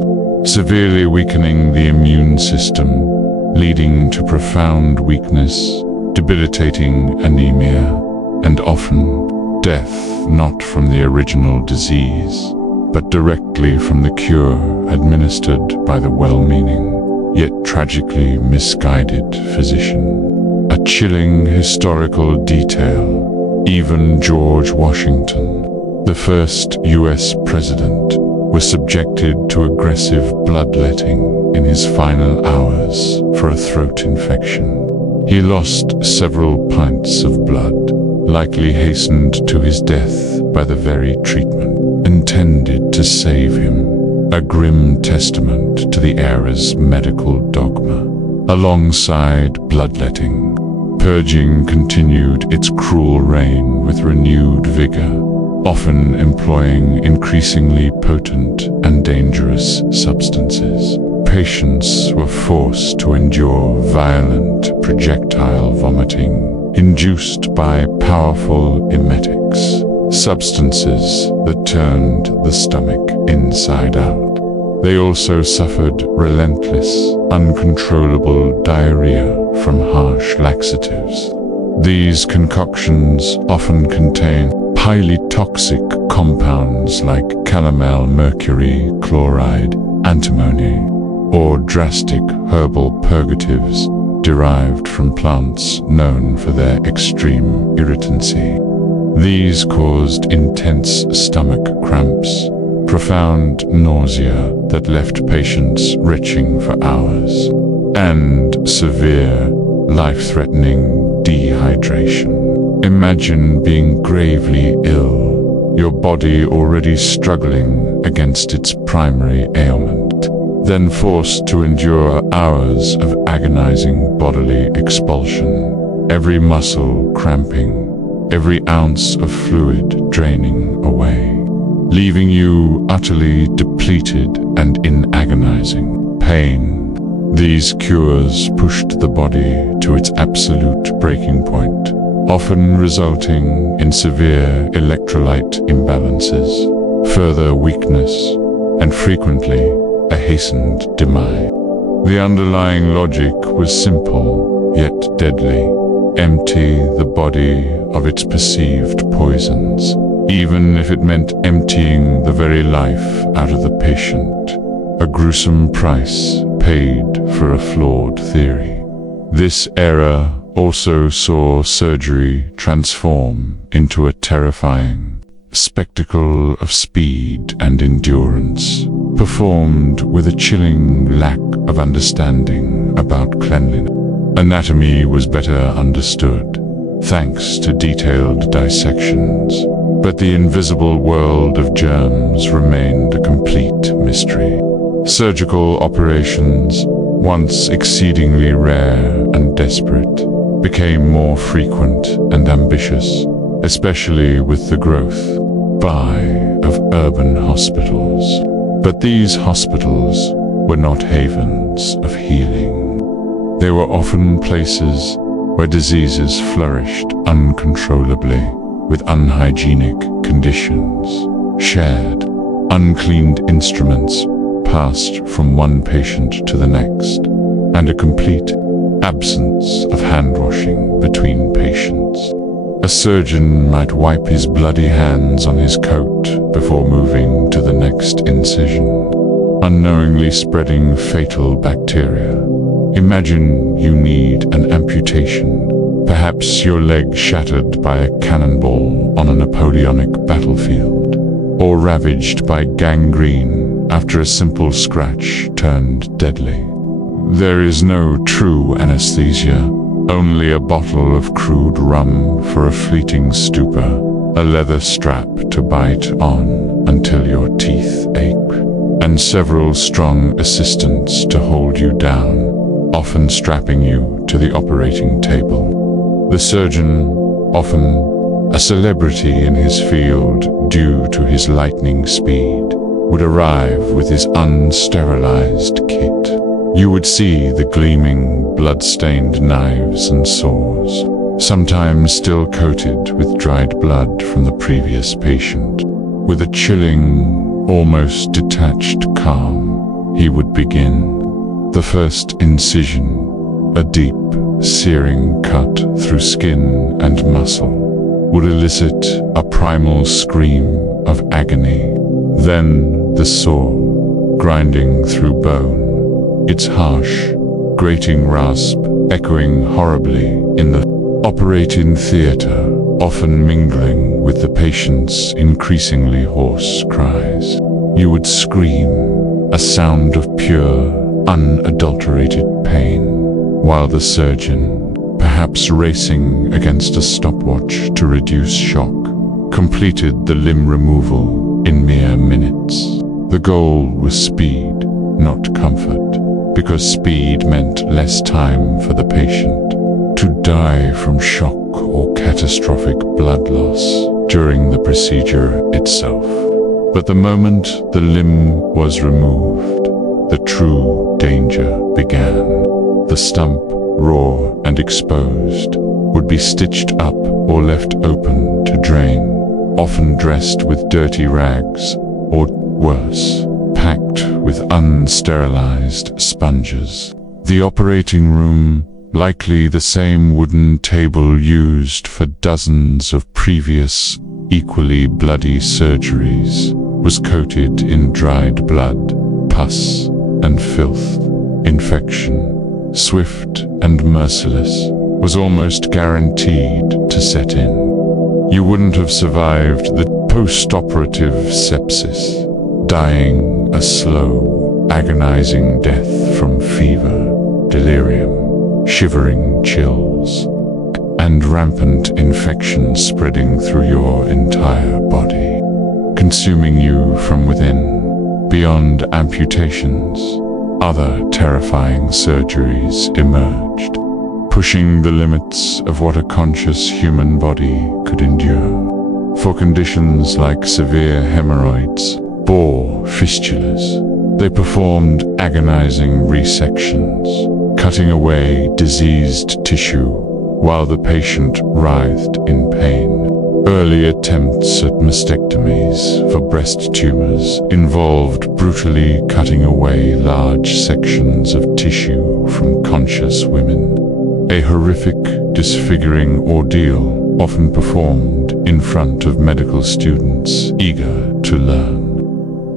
severely weakening the immune system, leading to profound weakness, debilitating anemia, and often death, not from the original disease, but directly from the cure administered by the well-meaning, yet tragically misguided physician. a chilling historical detail. Even George Washington, the first US president, was subjected to aggressive bloodletting in his final hours for a throat infection. He lost several pints of blood, likely hastened to his death by the very treatment intended to save him, a grim testament to the era's medical dogma. Alongside bloodletting, purging continued its cruel reign with renewed vigor, often employing increasingly potent and dangerous substances. Patients were forced to endure violent projectile vomiting induced by powerful emetics, substances that turned the stomach inside out. They also suffered relentless, uncontrollable diarrhea from harsh laxatives. These concoctions often contain highly toxic compounds like calomel, mercury, chloride, antimony, or drastic herbal purgatives derived from plants known for their extreme irritancy. These caused intense stomach cramps, profound nausea that left patients retching for hours, and severe, life-threatening dehydration. Imagine being gravely ill, your body already struggling against its primary ailment, then forced to endure hours of agonizing bodily expulsion, every muscle cramping, every ounce of fluid draining away, leaving you utterly depleted and in agonizing pain. These cures pushed the body to its absolute breaking point, often resulting in severe electrolyte imbalances, further weakness, and frequently a hastened demise. The underlying logic was simple, yet deadly. Empty the body of its perceived poisons, even if it meant emptying the very life out of the patient. A gruesome price paid for a flawed theory. This era also saw surgery transform into a terrifying spectacle of speed and endurance, performed with a chilling lack of understanding about cleanliness. Anatomy was better understood, thanks to detailed dissections, but the invisible world of germs remained a complete mystery. Surgical operations, once exceedingly rare and desperate, became more frequent and ambitious, especially with the growth of urban hospitals. But these hospitals were not havens of healing. They were often places where diseases flourished uncontrollably, with unhygienic conditions shared, uncleaned instruments passed from one patient to the next, and a complete absence of hand-washing between patients. A surgeon might wipe his bloody hands on his coat before moving to the next incision, unknowingly spreading fatal bacteria. Imagine you need an amputation, perhaps your leg shattered by a cannonball on a Napoleonic battlefield, or ravaged by gangrene after a simple scratch turned deadly. There is no true anesthesia, only a bottle of crude rum for a fleeting stupor, a leather strap to bite on until your teeth ache, and several strong assistants to hold you down, often strapping you to the operating table. The surgeon, often a celebrity in his field due to his lightning speed, would arrive with his unsterilized kit. You would see the gleaming, blood-stained knives and saws, sometimes still coated with dried blood from the previous patient. With a chilling, almost detached calm, he would begin. The first incision, a deep, searing cut through skin and muscle, would elicit a primal scream of agony. Then the saw, grinding through bone, its harsh, grating rasp echoing horribly in the operating theater, often mingling with the patient's increasingly hoarse cries. You would scream, a sound of pure, unadulterated pain, while the surgeon, perhaps racing against a stopwatch to reduce shock, completed the limb removal in mere minutes. The goal was speed, not comfort, because speed meant less time for the patient to die from shock or catastrophic blood loss during the procedure itself. But the moment the limb was removed, the true danger began. The stump, raw and exposed, would be stitched up or left open to drain, often dressed with dirty rags, or worse, packed with unsterilized sponges. The operating room, likely the same wooden table used for dozens of previous, equally bloody surgeries, was coated in dried blood, pus, and filth. Infection, swift and merciless, was almost guaranteed to set in. You wouldn't have survived the post-operative sepsis, dying a slow, agonizing death from fever, delirium, shivering chills, and rampant infection spreading through your entire body, consuming you from within. Beyond amputations, other terrifying surgeries emerged, pushing the limits of what a conscious human body could endure. For conditions like severe hemorrhoids, bore fistulas, they performed agonizing resections, cutting away diseased tissue while the patient writhed in pain. Early attempts at mastectomies for breast tumors involved brutally cutting away large sections of tissue from conscious women, a horrific, disfiguring ordeal often performed in front of medical students eager to learn.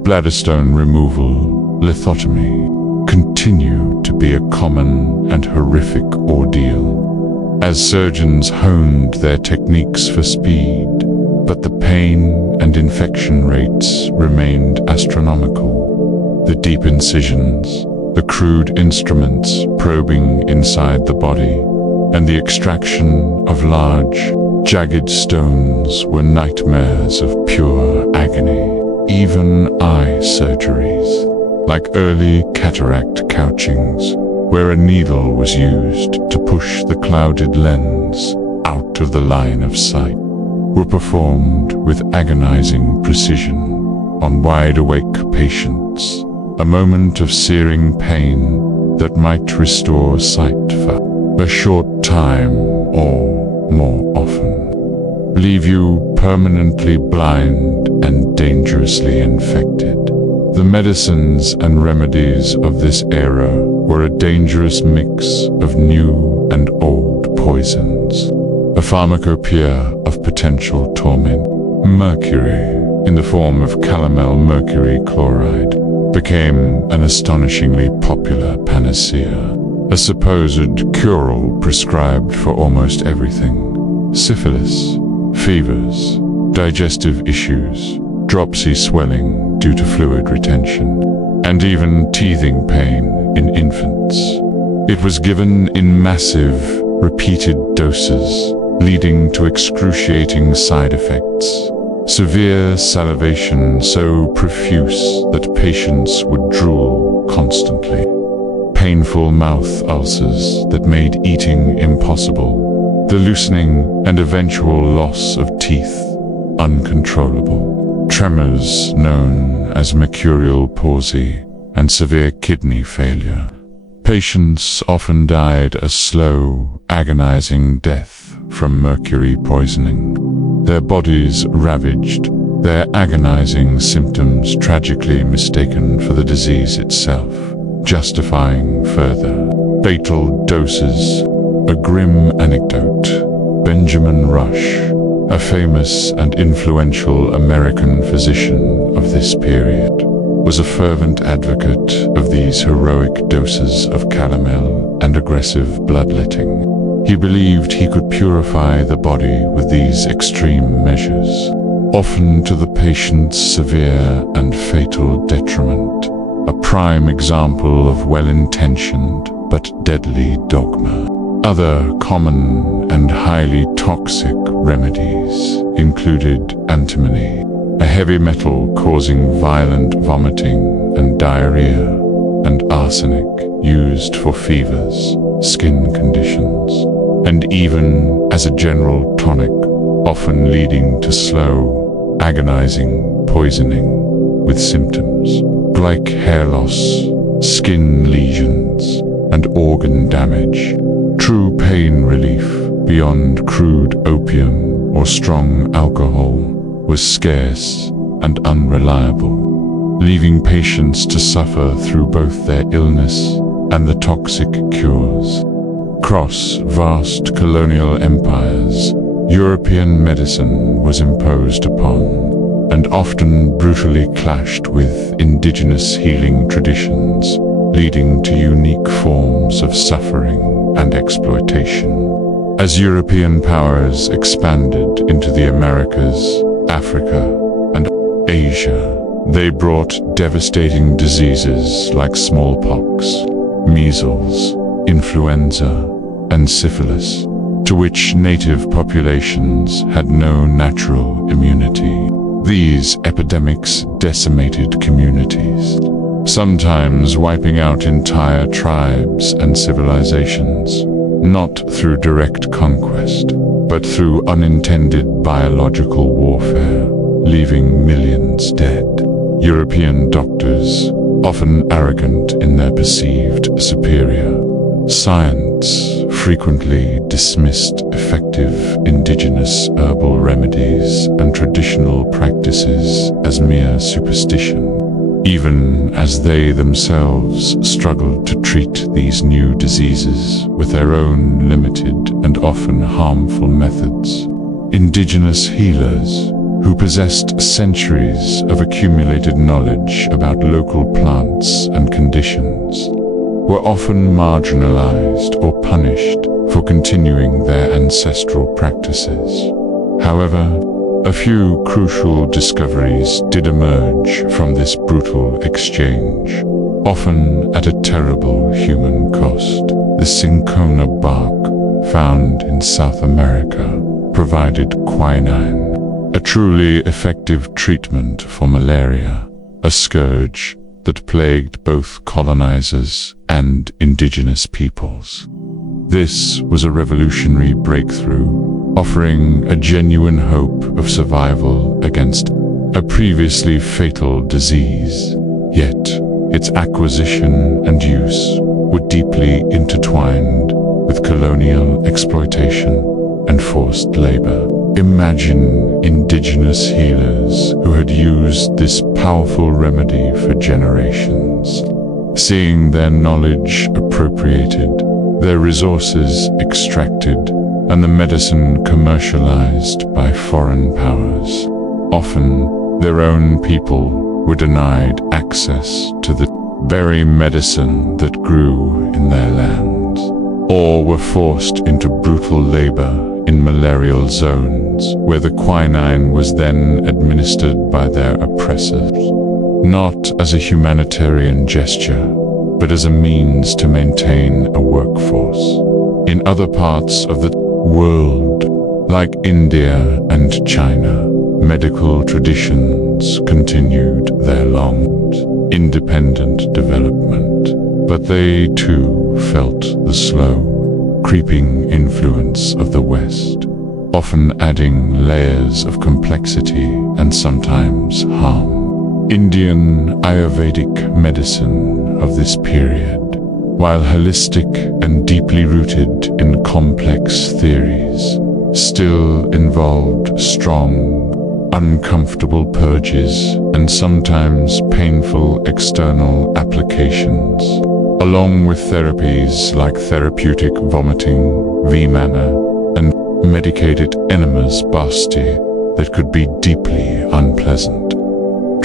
Bladderstone removal, lithotomy, continued to be a common and horrific ordeal as surgeons honed their techniques for speed, but the pain and infection rates remained astronomical. The deep incisions, the crude instruments probing inside the body, and the extraction of large, jagged stones were nightmares of pure agony. Even eye surgeries, like early cataract couchings, where a needle was used to push the clouded lens out of the line of sight, were performed with agonizing precision on wide-awake patients, a moment of searing pain that might restore sight for a short time or more often, leave you permanently blind and dangerously infected. The medicines and remedies of this era were a dangerous mix of new and old poisons, a pharmacopoeia of potential torment. Mercury, in the form of calomel mercury chloride, became an astonishingly popular panacea, a supposed cure-all prescribed for almost everything: syphilis, fevers, digestive issues, dropsy swelling due to fluid retention, and even teething pain in infants. It was given in massive, repeated doses, leading to excruciating side effects. Severe salivation so profuse that patients would drool constantly. Painful mouth ulcers that made eating impossible. The loosening and eventual loss of teeth uncontrollable. Tremors known as mercurial palsy, and severe kidney failure. Patients often died a slow, agonizing death from mercury poisoning, their bodies ravaged, their agonizing symptoms tragically mistaken for the disease itself, justifying further fatal doses. A grim anecdote. Benjamin Rush, a famous and influential American physician of this period, was a fervent advocate of these heroic doses of calomel and aggressive bloodletting. He believed he could purify the body with these extreme measures, often to the patient's severe and fatal detriment. A prime example of well-intentioned but deadly dogma. Other common and highly toxic remedies included antimony, a heavy metal causing violent vomiting and diarrhea, and arsenic, used for fevers, skin conditions, and even as a general tonic, often leading to slow, agonizing poisoning with symptoms like hair loss, skin lesions, and organ damage. True pain relief beyond crude opium or strong alcohol was scarce and unreliable, leaving patients to suffer through both their illness and the toxic cures. Across vast colonial empires, European medicine was imposed upon and often brutally clashed with indigenous healing traditions, leading to unique forms of suffering and exploitation. As European powers expanded into the Americas, Africa, and Asia, they brought devastating diseases like smallpox, measles, influenza, and syphilis, to which native populations had no natural immunity. These epidemics decimated communities, sometimes wiping out entire tribes and civilizations, not through direct conquest, but through unintended biological warfare, leaving millions dead. European doctors, often arrogant in their perceived superior science, frequently dismissed effective indigenous herbal remedies and traditional practices as mere superstition, even as they themselves struggled to treat these new diseases with their own limited and often harmful methods. Indigenous healers, who possessed centuries of accumulated knowledge about local plants and conditions, were often marginalized or punished for continuing their ancestral practices. However, a few crucial discoveries did emerge from this brutal exchange, often at a terrible human cost. The cinchona bark, found in South America, provided quinine, a truly effective treatment for malaria, a scourge that plagued both colonizers and indigenous peoples. This was a revolutionary breakthrough, offering a genuine hope of survival against a previously fatal disease. Yet, its acquisition and use were deeply intertwined with colonial exploitation and forced labor. Imagine indigenous healers who had used this powerful remedy for generations, seeing their knowledge appropriated, their resources extracted, and the medicine commercialized by foreign powers. Often, their own people were denied access to the very medicine that grew in their lands, or were forced into brutal labor in malarial zones, where the quinine was then administered by their oppressors, not as a humanitarian gesture, but as a means to maintain a workforce. In other parts of the world, like India and China, medical traditions continued their long, independent development, but they too felt the slow, creeping influence of the West, often adding layers of complexity and sometimes harm. Indian Ayurvedic medicine of this period, while holistic and deeply rooted in complex theories, still involved strong, uncomfortable purges and sometimes painful external applications, along with therapies like therapeutic vomiting, Vimana, and medicated enemas Basti that could be deeply unpleasant.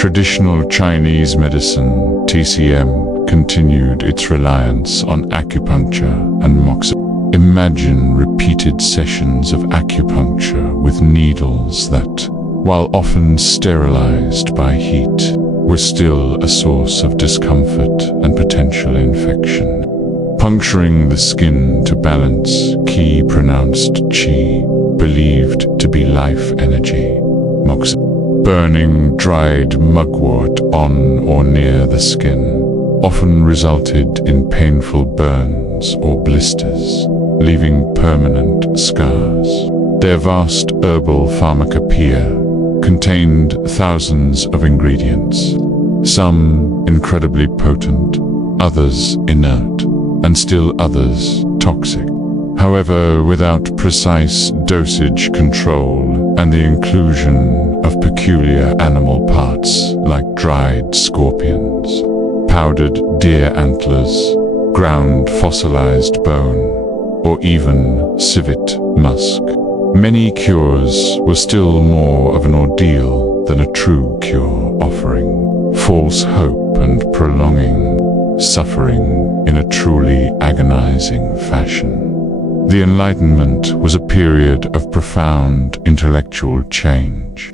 Traditional Chinese medicine, TCM, continued its reliance on acupuncture and moxibustion. Imagine repeated sessions of acupuncture with needles that, while often sterilized by heat, were still a source of discomfort and potential infection. Puncturing the skin to balance qi, pronounced qi, believed to be life energy. Burning dried mugwort on or near the skin often resulted in painful burns or blisters, leaving permanent scars. Their vast herbal pharmacopoeia contained thousands of ingredients, some incredibly potent, others inert, and still others toxic. However, without precise dosage control and the inclusion of peculiar animal parts like dried scorpions, powdered deer antlers, ground fossilized bone, or even civet musk, many cures were still more of an ordeal than a true cure, offering false hope and prolonging suffering in a truly agonizing fashion. The Enlightenment was a period of profound intellectual change,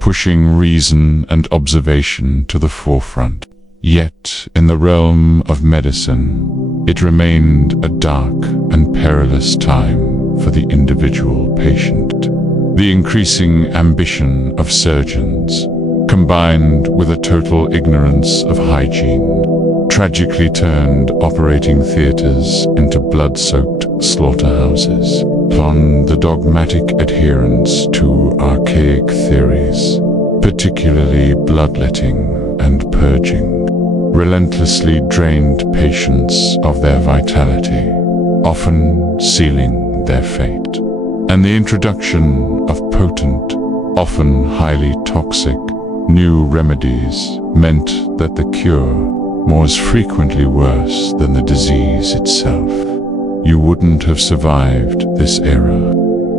pushing reason and observation to the forefront. Yet, in the realm of medicine, it remained a dark and perilous time for the individual patient. The increasing ambition of surgeons, combined with a total ignorance of hygiene, tragically turned operating theaters into blood-soaked slaughterhouses. On the dogmatic adherence to archaic theories, particularly bloodletting and purging, relentlessly drained patients of their vitality, often sealing their fate. And the introduction of potent, often highly toxic, new remedies meant that the cure was frequently worse than the disease itself. You wouldn't have survived this era.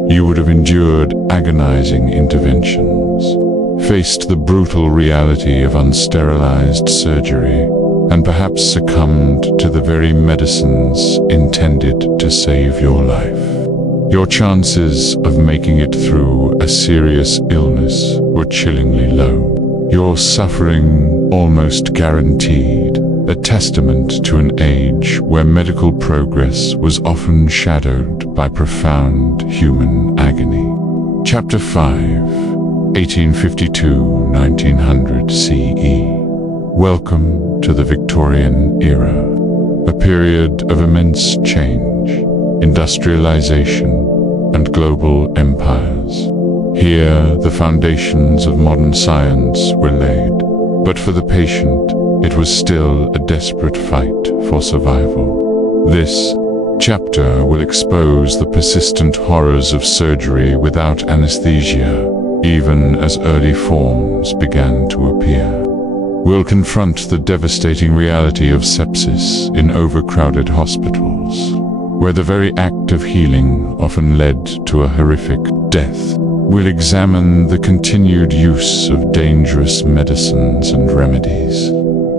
You would have endured agonizing interventions, faced the brutal reality of unsterilized surgery, and perhaps succumbed to the very medicines intended to save your life. Your chances of making it through a serious illness were chillingly low. Your suffering almost guaranteed, a testament to an age where medical progress was often shadowed by profound human agony. Chapter 5, 1852-1900 CE. Welcome to the Victorian era, a period of immense change, industrialization, and global empires. Here, the foundations of modern science were laid, but for the patient, it was still a desperate fight for survival. This chapter will expose the persistent horrors of surgery without anesthesia, even as early forms began to appear. We'll confront the devastating reality of sepsis in overcrowded hospitals, where the very act of healing often led to a horrific death. We'll examine the continued use of dangerous medicines and remedies,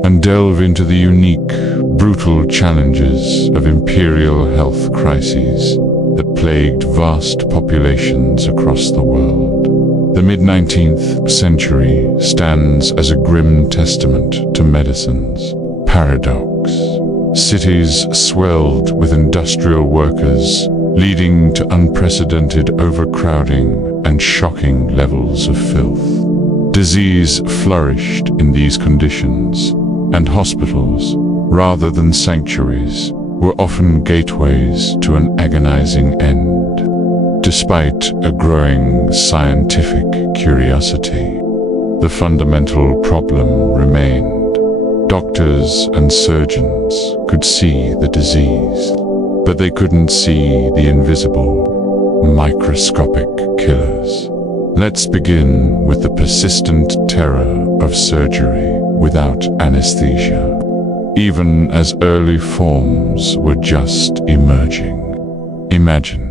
and delve into the unique, brutal challenges of imperial health crises that plagued vast populations across the world. The mid-19th century stands as a grim testament to medicine's paradox. Cities swelled with industrial workers, leading to unprecedented overcrowding and shocking levels of filth. Disease flourished in these conditions, and hospitals, rather than sanctuaries, were often gateways to an agonizing end. Despite a growing scientific curiosity, the fundamental problem remained. Doctors and surgeons could see the disease, but they couldn't see the invisible, microscopic killers. Let's begin with the persistent terror of surgery without anesthesia, even as early forms were just emerging. Imagine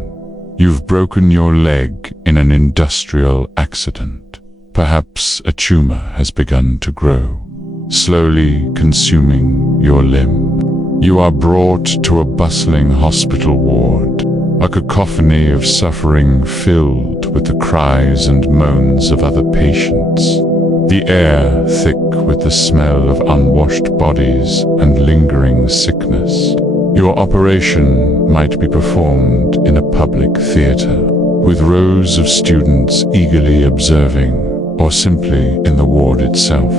you've broken your leg in an industrial accident. Perhaps a tumor has begun to grow, slowly consuming your limb. You are brought to a bustling hospital ward, a cacophony of suffering filled with the cries and moans of other patients. The air thick with the smell of unwashed bodies and lingering sickness. Your operation might be performed in a public theater, with rows of students eagerly observing, or simply in the ward itself,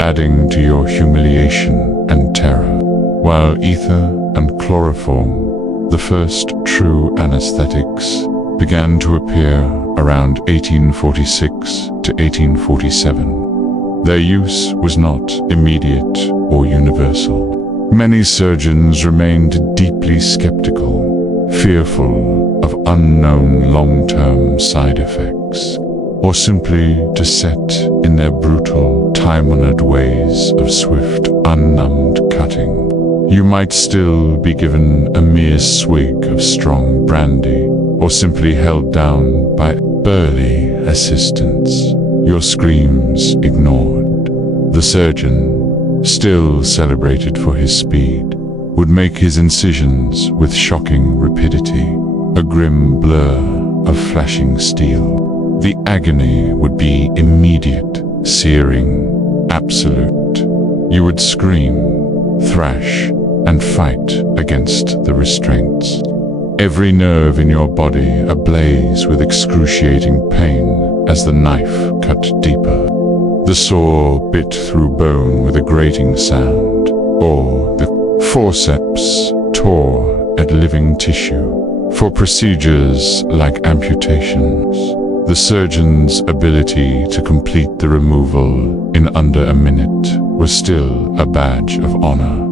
adding to your humiliation and terror. While ether and chloroform, the first true anesthetics, began to appear around 1846 to 1847. Their use was not immediate or universal. Many surgeons remained deeply skeptical, fearful of unknown long-term side effects, or simply to set in their brutal, time-honored ways of swift, unnumbed cutting. You might still be given a mere swig of strong brandy, or simply held down by burly assistants, your screams ignored. The surgeon, still celebrated for his speed, would make his incisions with shocking rapidity, a grim blur of flashing steel. The agony would be immediate, searing, absolute. You would scream, thrash, and fight against the restraints. Every nerve in your body ablaze with excruciating pain as the knife cut deeper. The saw bit through bone with a grating sound, or the forceps tore at living tissue. For procedures like amputations, the surgeon's ability to complete the removal in under a minute was still a badge of honor,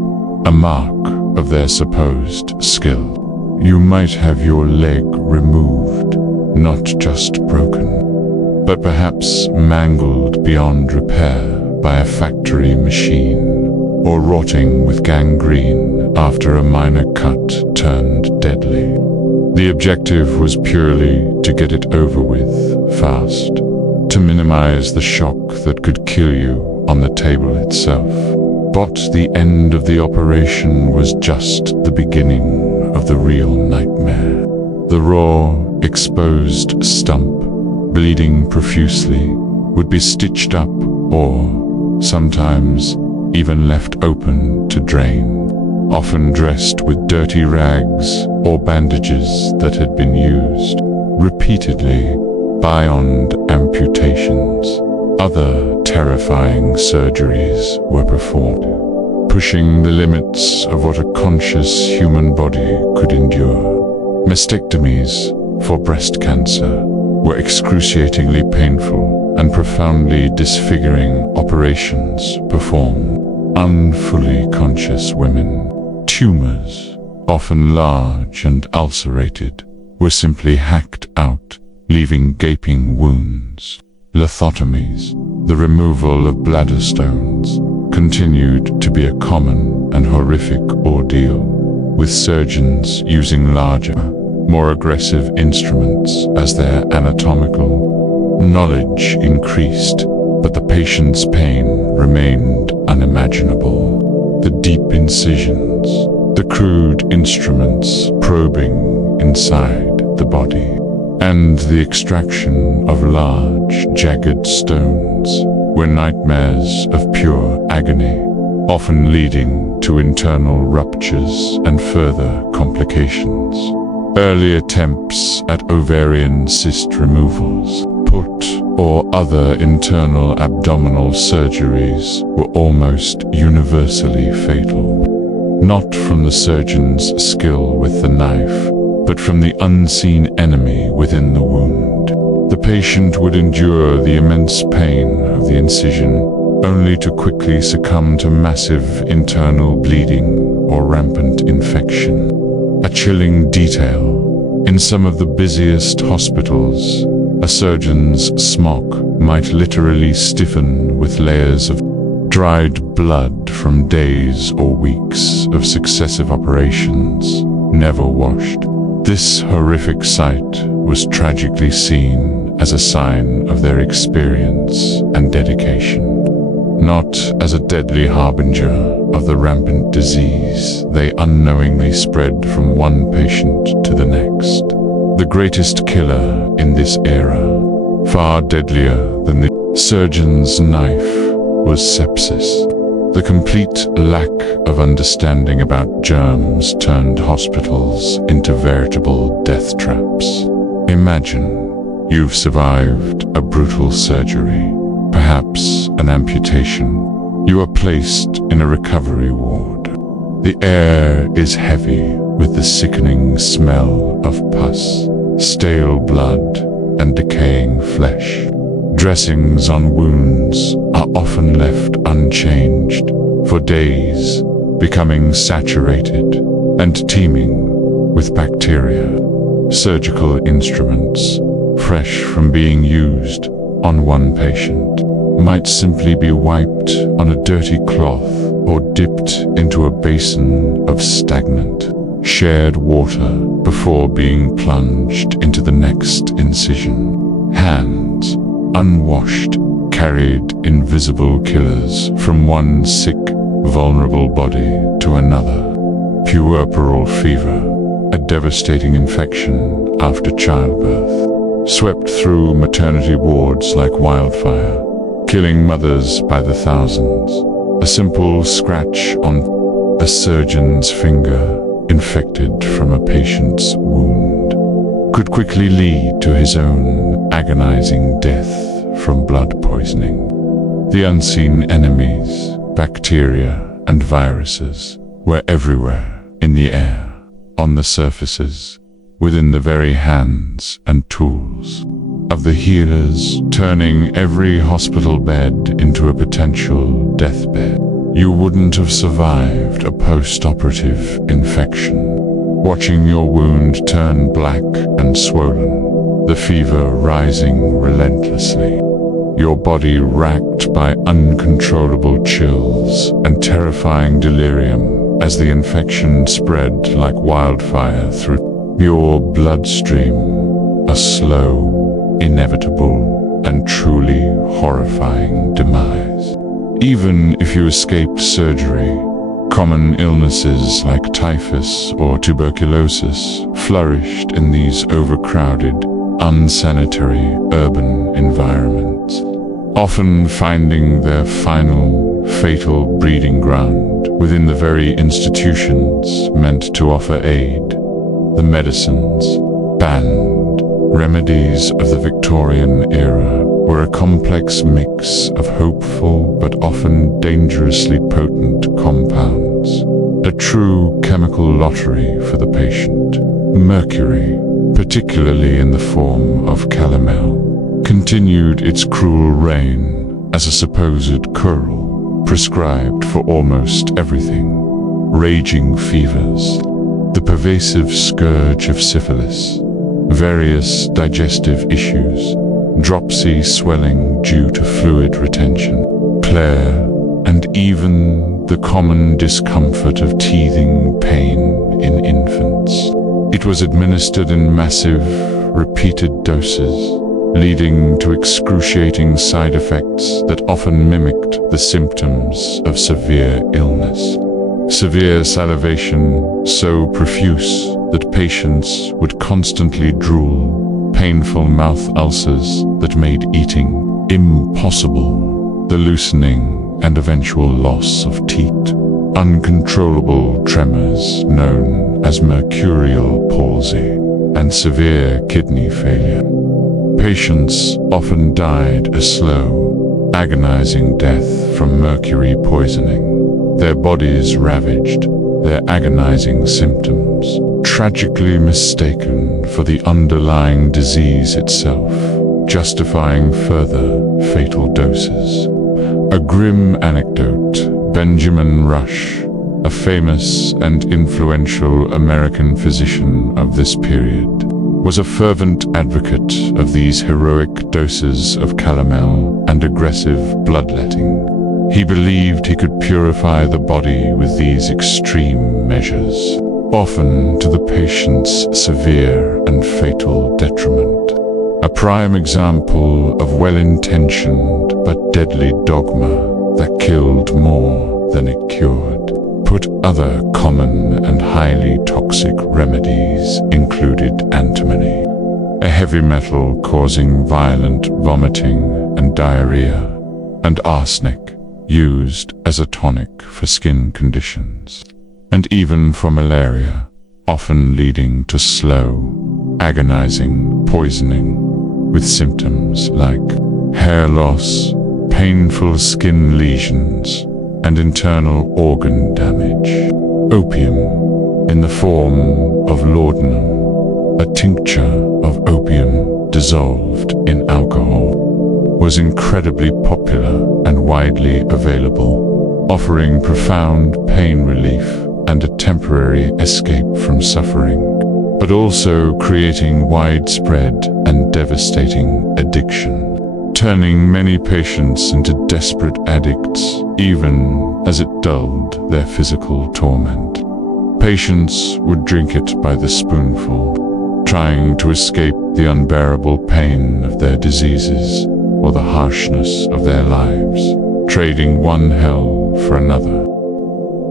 a mark of their supposed skill. You might have your leg removed, not just broken, but perhaps mangled beyond repair by a factory machine, or rotting with gangrene after a minor cut turned deadly. The objective was purely to get it over with fast, to minimize the shock that could kill you on the table itself. But the end of the operation was just the beginning of the real nightmare. The raw, exposed stump, bleeding profusely, would be stitched up or, sometimes, even left open to drain, often dressed with dirty rags or bandages that had been used repeatedly beyond amputations. Other terrifying surgeries were performed, pushing the limits of what a conscious human body could endure. Mastectomies for breast cancer were excruciatingly painful and profoundly disfiguring operations performed on fully conscious women. Tumors, often large and ulcerated, were simply hacked out, leaving gaping wounds. Lithotomies, the removal of bladder stones, continued to be a common and horrific ordeal, with surgeons using larger, more aggressive instruments as their anatomical knowledge increased, but the patient's pain remained unimaginable. The deep incisions, the crude instruments probing inside the body, and the extraction of large, jagged stones were nightmares of pure agony, often leading to internal ruptures and further complications. Early attempts at ovarian cyst removals, put or other internal abdominal surgeries were almost universally fatal, not from the surgeon's skill with the knife, but from the unseen enemy within the wound. The patient would endure the immense pain of the incision, only to quickly succumb to massive internal bleeding or rampant infection. A chilling detail: in some of the busiest hospitals, a surgeon's smock might literally stiffen with layers of dried blood from days or weeks of successive operations, never washed. This horrific sight was tragically seen as a sign of their experience and dedication, not as a deadly harbinger of the rampant disease they unknowingly spread from one patient to the next. The greatest killer in this era, far deadlier than the surgeon's knife, was sepsis. The complete lack of understanding about germs turned hospitals into veritable death traps. Imagine you've survived a brutal surgery, perhaps an amputation. You are placed in a recovery ward. The air is heavy with the sickening smell of pus, stale blood, and decaying flesh. Dressings on wounds are often left unchanged for days, becoming saturated and teeming with bacteria. Surgical instruments, fresh from being used on one patient, might simply be wiped on a dirty cloth or dipped into a basin of stagnant, shared water before being plunged into the next incision. Hands, unwashed, carried invisible killers from one sick, vulnerable body to another. Puerperal fever, a devastating infection after childbirth, swept through maternity wards like wildfire, killing mothers by the thousands. A simple scratch on a surgeon's finger, infected from a patient's wound, could quickly lead to his own agonizing death from blood poisoning. The unseen enemies, bacteria and viruses, were everywhere, in the air, on the surfaces, within the very hands and tools of the healers, turning every hospital bed into a potential deathbed. You wouldn't have survived a post-operative infection, watching your wound turn black and swollen, the fever rising relentlessly, your body racked by uncontrollable chills and terrifying delirium as the infection spread like wildfire through your bloodstream. A slow, inevitable, and truly horrifying demise. Even if you escaped surgery, common illnesses like typhus or tuberculosis flourished in these overcrowded, unsanitary urban environments, often finding their final, fatal breeding ground within the very institutions meant to offer aid. The medicines, banned remedies of the Victorian era, were a complex mix of hopeful but often dangerously potent compounds, a true chemical lottery for the patient. Mercury, particularly in the form of calomel, continued its cruel reign as a supposed cure, prescribed for almost everything: raging fevers, the pervasive scourge of syphilis, various digestive issues, dropsy swelling due to fluid retention, plare, and even the common discomfort of teething pain in infants. It was administered in massive, repeated doses, leading to excruciating side effects that often mimicked the symptoms of severe illness. Severe salivation so profuse that patients would constantly drool, painful mouth ulcers that made eating impossible, the loosening and eventual loss of teeth, uncontrollable tremors known as mercurial palsy, and severe kidney failure. Patients often died a slow, agonizing death from mercury poisoning, their bodies ravaged, their agonizing symptoms tragically mistaken for the underlying disease itself, justifying further fatal doses. A grim anecdote: Benjamin Rush, a famous and influential American physician of this period, was a fervent advocate of these heroic doses of calomel and aggressive bloodletting. He believed he could purify the body with these extreme measures, often to the patient's severe and fatal detriment. a prime example of well-intentioned but deadly dogma that killed more than it cured. Put other common and highly toxic remedies included antimony, a heavy metal causing violent vomiting and diarrhea, and arsenic, used as a tonic for skin conditions, and even for malaria, often leading to slow, agonizing poisoning with symptoms like hair loss, painful skin lesions, and internal organ damage. Opium, in the form of laudanum, a tincture of opium dissolved in alcohol, was incredibly popular and widely available, offering profound pain relief and a temporary escape from suffering, but also creating widespread and devastating addiction, turning many patients into desperate addicts, even as it dulled their physical torment. Patients would drink it by the spoonful, trying to escape the unbearable pain of their diseases or the harshness of their lives, trading one hell for another.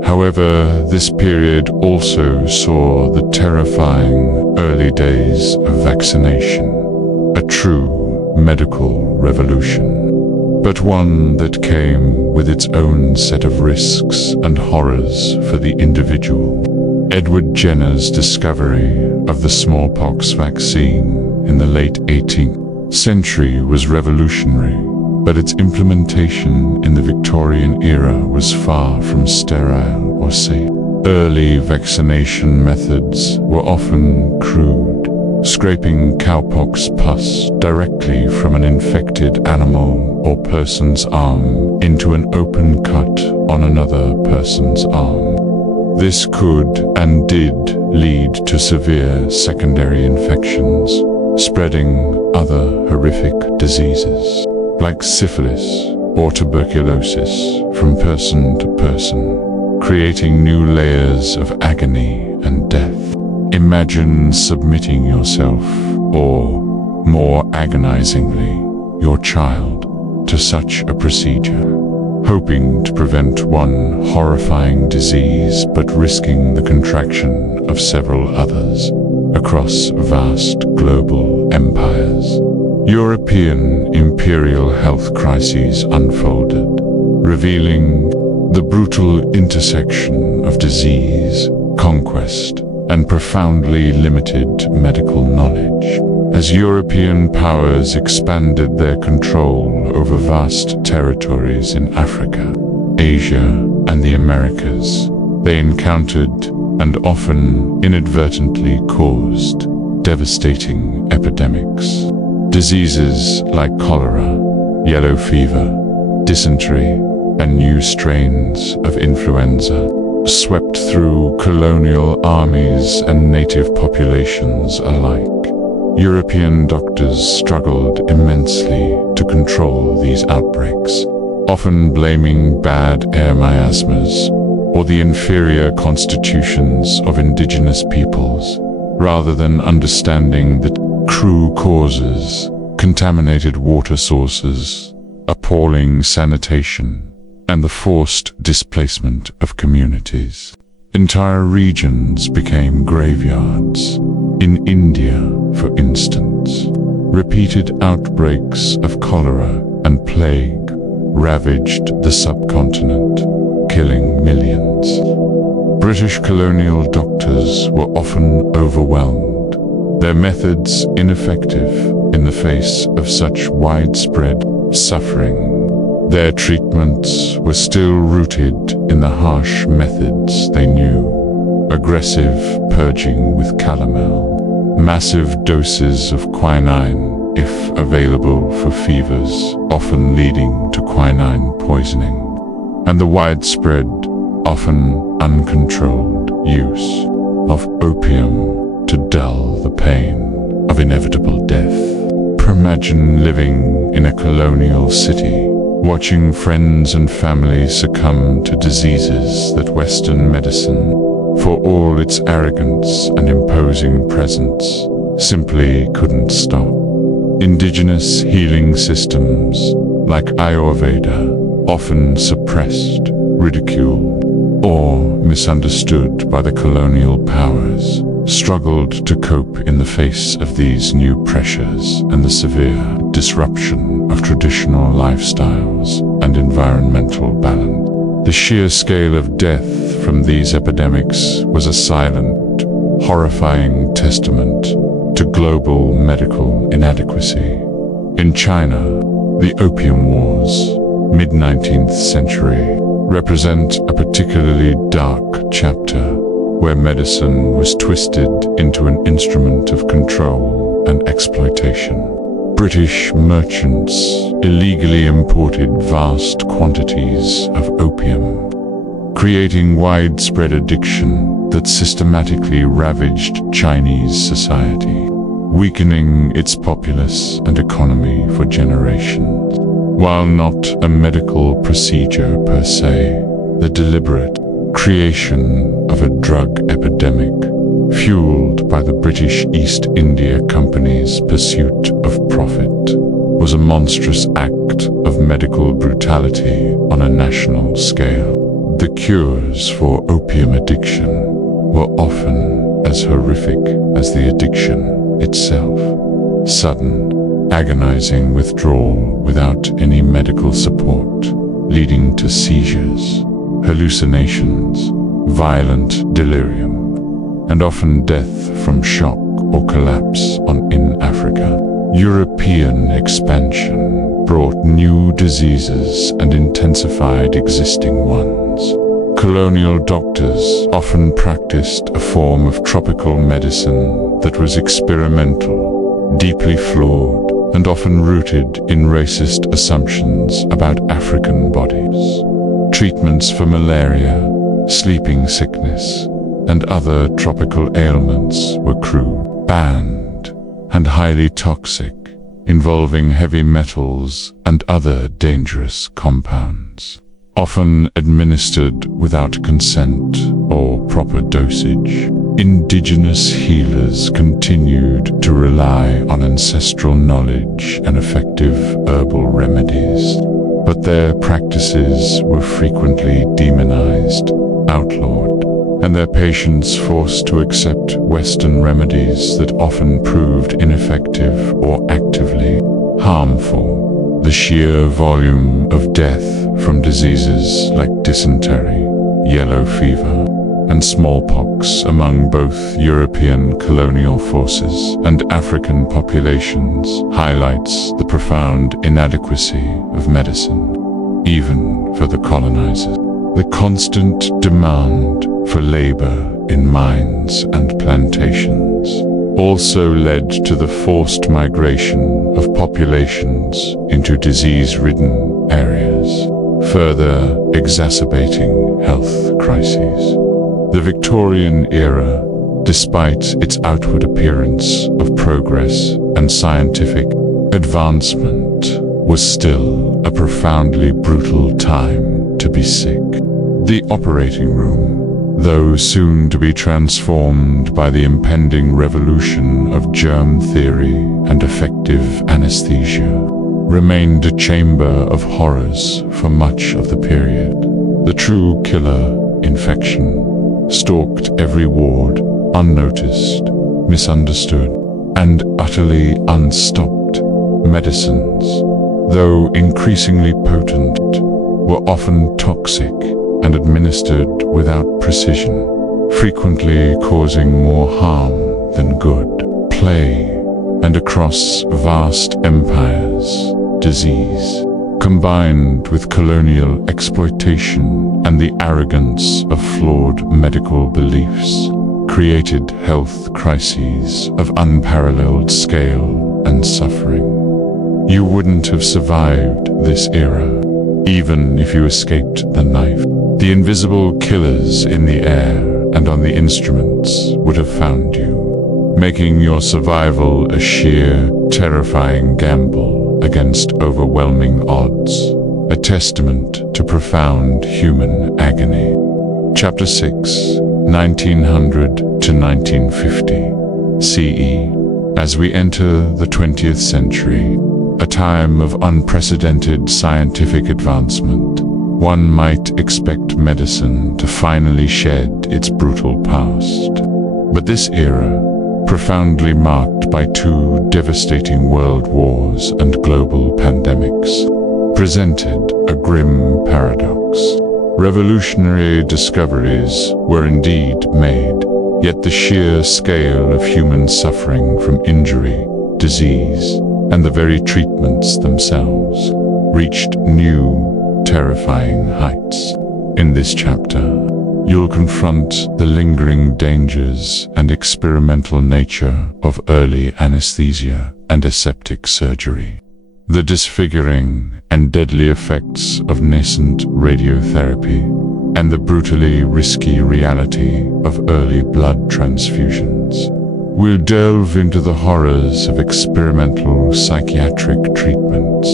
However, this period also saw the terrifying early days of vaccination, a true medical revolution, but one that came with its own set of risks and horrors for the individual. Edward Jenner's discovery of the smallpox vaccine in the late 18th century was revolutionary, but its implementation in the Victorian era was far from sterile or safe. Early vaccination methods were often crude, scraping cowpox pus directly from an infected animal or person's arm into an open cut on another person's arm. This could and did lead to severe secondary infections, spreading other horrific diseases like syphilis or tuberculosis from person to person, creating new layers of agony and death. Imagine submitting yourself, or more agonizingly, your child, to such a procedure, hoping to prevent one horrifying disease but risking the contraction of several others across vast global empires. European imperial health crises unfolded, revealing the brutal intersection of disease, conquest, and profoundly limited medical knowledge. As European powers expanded their control over vast territories in Africa, Asia, and the Americas, they encountered and often inadvertently caused devastating epidemics. Diseases like cholera, yellow fever, dysentery, and new strains of influenza swept through colonial armies and native populations alike. European doctors struggled immensely to control these outbreaks, often blaming bad air miasmas or the inferior constitutions of indigenous peoples, rather than understanding the true causes: contaminated water sources, appalling sanitation, and the forced displacement of communities. Entire regions became graveyards. In India, for instance, repeated outbreaks of cholera and plague ravaged the subcontinent, killing millions. British colonial doctors were often overwhelmed, their methods ineffective in the face of such widespread suffering. Their treatments were still rooted in the harsh methods they knew: aggressive purging with calomel, massive doses of quinine if available for fevers, often leading to quinine poisoning, and the widespread, often uncontrolled use of opium to dull the pain of inevitable death. Imagine living in a colonial city, watching friends and family succumb to diseases that Western medicine, for all its arrogance and imposing presence, simply couldn't stop. Indigenous healing systems, like Ayurveda, often suppressed, ridiculed, or misunderstood by the colonial powers, struggled to cope in the face of these new pressures and the severe disruption of traditional lifestyles and environmental balance. The sheer scale of death from these epidemics was a silent, horrifying testament to global medical inadequacy. In China, the Opium Wars, mid-19th century, represent a particularly dark chapter where medicine was twisted into an instrument of control and exploitation. British merchants illegally imported vast quantities of opium, creating widespread addiction that systematically ravaged Chinese society, weakening its populace and economy for generations. While not a medical procedure per se, the deliberate creation of a drug epidemic, fueled by the British East India Company's pursuit of profit, was a monstrous act of medical brutality on a national scale. The cures for opium addiction were often as horrific as the addiction itself. Sudden, agonizing withdrawal without any medical support, leading to seizures, hallucinations, violent delirium, and often death from shock or collapse in Africa. European expansion brought new diseases and intensified existing ones. Colonial doctors often practiced a form of tropical medicine that was experimental, deeply flawed, and often rooted in racist assumptions about African bodies. Treatments for malaria, sleeping sickness, and other tropical ailments were crude, banned, and highly toxic, involving heavy metals and other dangerous compounds, often administered without consent or proper dosage. Indigenous healers continued to rely on ancestral knowledge and effective herbal remedies, but their practices were frequently demonized, outlawed, and their patients forced to accept Western remedies that often proved ineffective or actively harmful. The sheer volume of death from diseases like dysentery, yellow fever, and smallpox among both European colonial forces and African populations highlights the profound inadequacy of medicine, even for the colonizers. The constant demand for labor in mines and plantations also led to the forced migration of populations into disease-ridden areas, further exacerbating health crises. The Victorian era, despite its outward appearance of progress and scientific advancement, was still a profoundly brutal time to be sick. The operating room, though soon to be transformed by the impending revolution of germ theory and effective anesthesia, remained a chamber of horrors for much of the period. The true killer, infection, stalked every ward, unnoticed, misunderstood, and utterly unstopped. Medicines, though increasingly potent, were often toxic and administered without precision, frequently causing more harm than good. Plague, and across vast empires, disease, combined with colonial exploitation and the arrogance of flawed medical beliefs, created health crises of unparalleled scale and suffering. You wouldn't have survived this era, even if you escaped the knife. The invisible killers in the air and on the instruments would have found you, making your survival a sheer, terrifying gamble against overwhelming odds, a testament to profound human agony. Chapter 6, 1900 to 1950, CE. As we enter the 20th century, a time of unprecedented scientific advancement, one might expect medicine to finally shed its brutal past. But this era, profoundly marked by two devastating world wars and global pandemics, presented a grim paradox. Revolutionary discoveries were indeed made, yet the sheer scale of human suffering from injury, disease, and the very treatments themselves reached new, terrifying heights. In this chapter, you'll confront the lingering dangers and experimental nature of early anesthesia and aseptic surgery, the disfiguring and deadly effects of nascent radiotherapy, and the brutally risky reality of early blood transfusions. We'll delve into the horrors of experimental psychiatric treatments,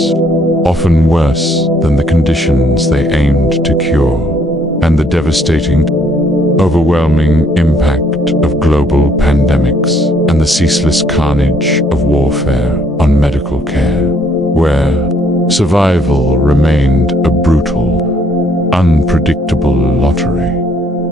often worse than the conditions they aimed to cure, and the devastating, overwhelming impact of global pandemics and the ceaseless carnage of warfare on medical care, where survival remained a brutal, unpredictable lottery.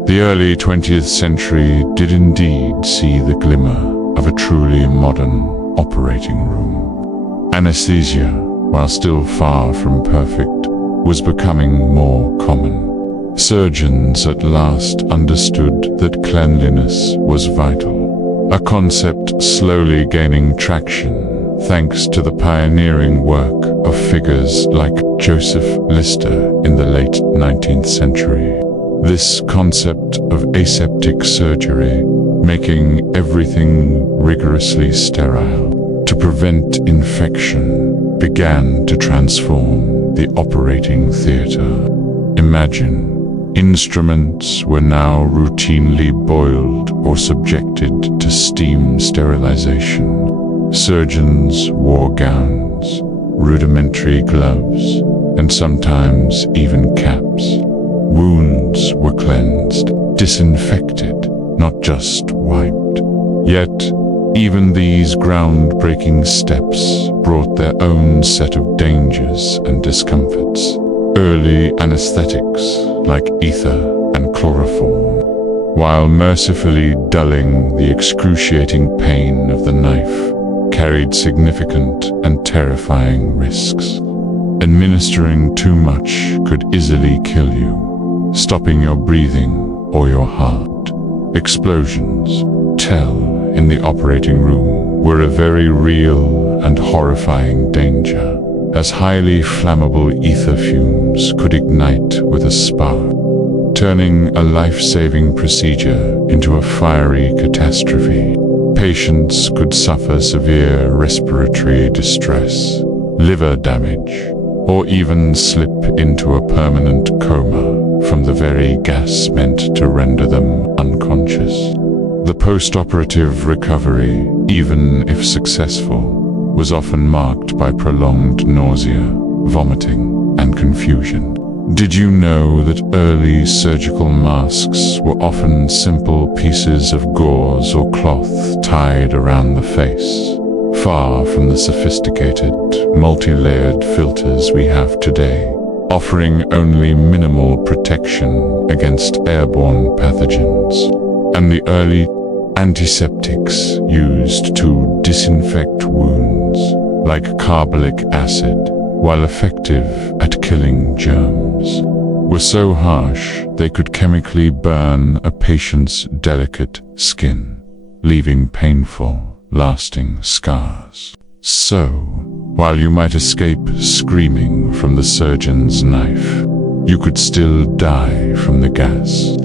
The early 20th century did indeed see the glimmer of a truly modern operating room. Anesthesia, while still far from perfect, was becoming more common. Surgeons at last understood that cleanliness was vital, a concept slowly gaining traction thanks to the pioneering work of figures like Joseph Lister in the late 19th century. This concept of aseptic surgery, making everything rigorously sterile to prevent infection, began to transform the operating theater. Imagine, instruments were now routinely boiled or subjected to steam sterilization. Surgeons wore gowns, rudimentary gloves, and sometimes even caps. Wounds were cleansed, disinfected, not just wiped. Yet, even these groundbreaking steps brought their own set of dangers and discomforts. Early anesthetics, like ether and chloroform, while mercifully dulling the excruciating pain of the knife, carried significant and terrifying risks. Administering too much could easily kill you, stopping your breathing or your heart. Explosions, in the operating room, were a very real and horrifying danger, as highly flammable ether fumes could ignite with a spark, turning a life-saving procedure into a fiery catastrophe. Patients could suffer severe respiratory distress, liver damage, or even slip into a permanent coma from the very gas meant to render them unconscious. The post-operative recovery, even if successful, was often marked by prolonged nausea, vomiting, and confusion. Did you know that early surgical masks were often simple pieces of gauze or cloth tied around the face, far from the sophisticated, multi-layered filters we have today, offering only minimal protection against airborne pathogens? And the early antiseptics used to disinfect wounds, like carbolic acid, while effective at killing germs, were so harsh they could chemically burn a patient's delicate skin, leaving painful, lasting scars. So, while you might escape screaming from the surgeon's knife, you could still die from the gas,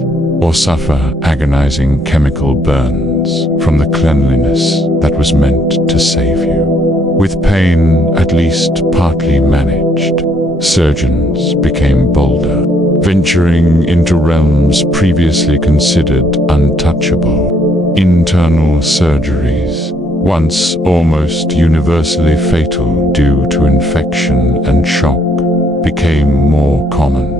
or suffer agonizing chemical burns from the cleanliness that was meant to save you. With pain at least partly managed, surgeons became bolder, venturing into realms previously considered untouchable. Internal surgeries, once almost universally fatal due to infection and shock, became more common.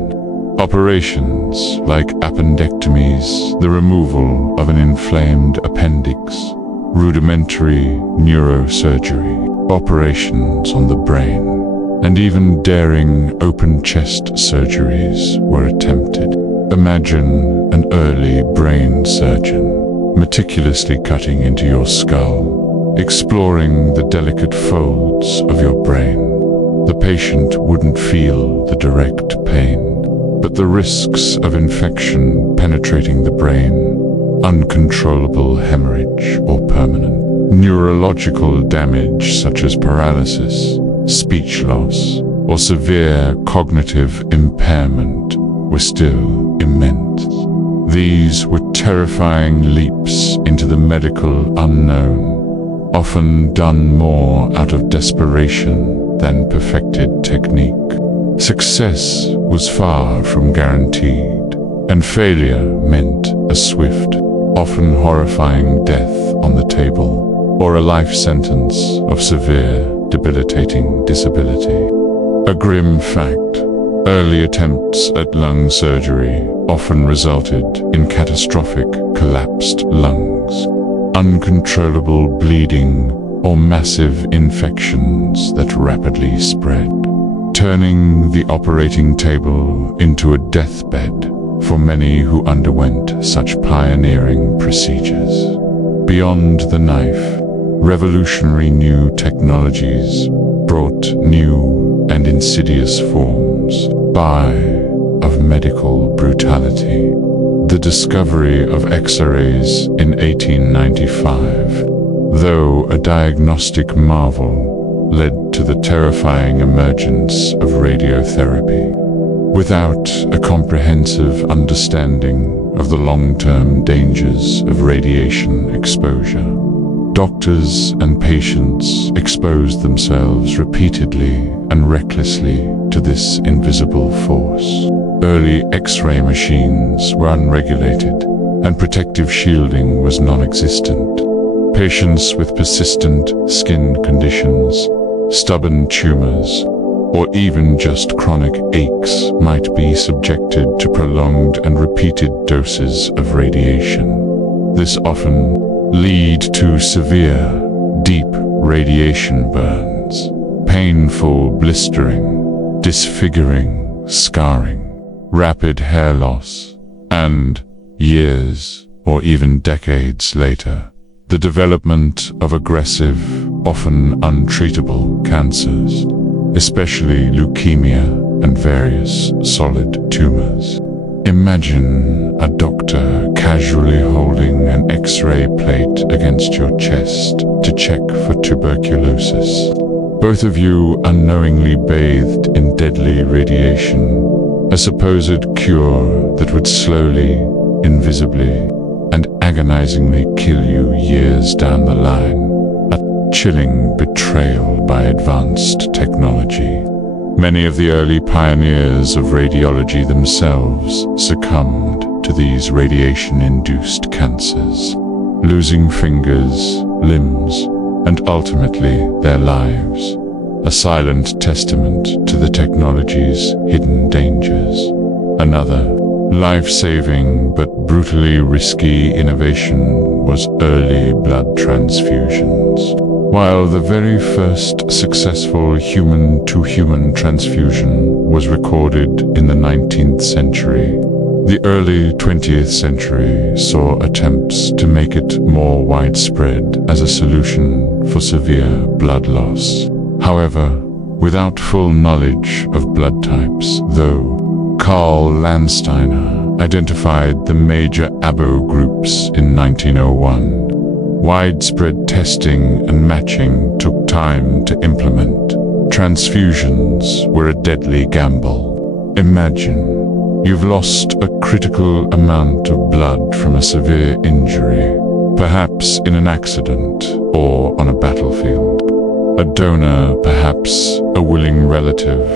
Operations like appendectomies, the removal of an inflamed appendix, rudimentary neurosurgery, operations on the brain, and even daring open-chest surgeries were attempted. Imagine an early brain surgeon meticulously cutting into your skull, exploring the delicate folds of your brain. The patient wouldn't feel the direct pain, but the risks of infection penetrating the brain, uncontrollable hemorrhage or permanent neurological damage such as paralysis, speech loss, or severe cognitive impairment were still immense. These were terrifying leaps into the medical unknown, often done more out of desperation than perfected technique. Success was far from guaranteed, and failure meant a swift, often horrifying death on the table, or a life sentence of severe, debilitating disability. A grim fact: early attempts at lung surgery often resulted in catastrophic collapsed lungs, uncontrollable bleeding, or massive infections that rapidly spread, turning the operating table into a deathbed for many who underwent such pioneering procedures. Beyond the knife, revolutionary new technologies brought new and insidious forms of medical brutality. The discovery of X-rays in 1895, though a diagnostic marvel, led to the terrifying emergence of radiotherapy. Without a comprehensive understanding of the long-term dangers of radiation exposure, doctors and patients exposed themselves repeatedly and recklessly to this invisible force. Early X-ray machines were unregulated, and protective shielding was non-existent. Patients with persistent skin conditions, stubborn tumors, or even just chronic aches might be subjected to prolonged and repeated doses of radiation. This often lead to severe, deep radiation burns, painful blistering, disfiguring scarring, rapid hair loss, and years or even decades later, the development of aggressive, often untreatable cancers, especially leukemia and various solid tumors. Imagine a doctor casually holding an X-ray plate against your chest to check for tuberculosis. Both of you unknowingly bathed in deadly radiation, a supposed cure that would slowly, invisibly, and agonizingly kill you years down the line. A chilling betrayal by advanced technology. Many of the early pioneers of radiology themselves succumbed to these radiation-induced cancers, losing fingers, limbs, and ultimately their lives, a silent testament to the technology's hidden dangers. Another life-saving but brutally risky innovation was early blood transfusions. While the very first successful human-to-human transfusion was recorded in the 19th century, the early 20th century saw attempts to make it more widespread as a solution for severe blood loss. However, without full knowledge of blood types, though Karl Landsteiner identified the major ABO groups in 1901, widespread testing and matching took time to implement. Transfusions were a deadly gamble. Imagine you've lost a critical amount of blood from a severe injury, perhaps in an accident or on a battlefield. A donor, perhaps a willing relative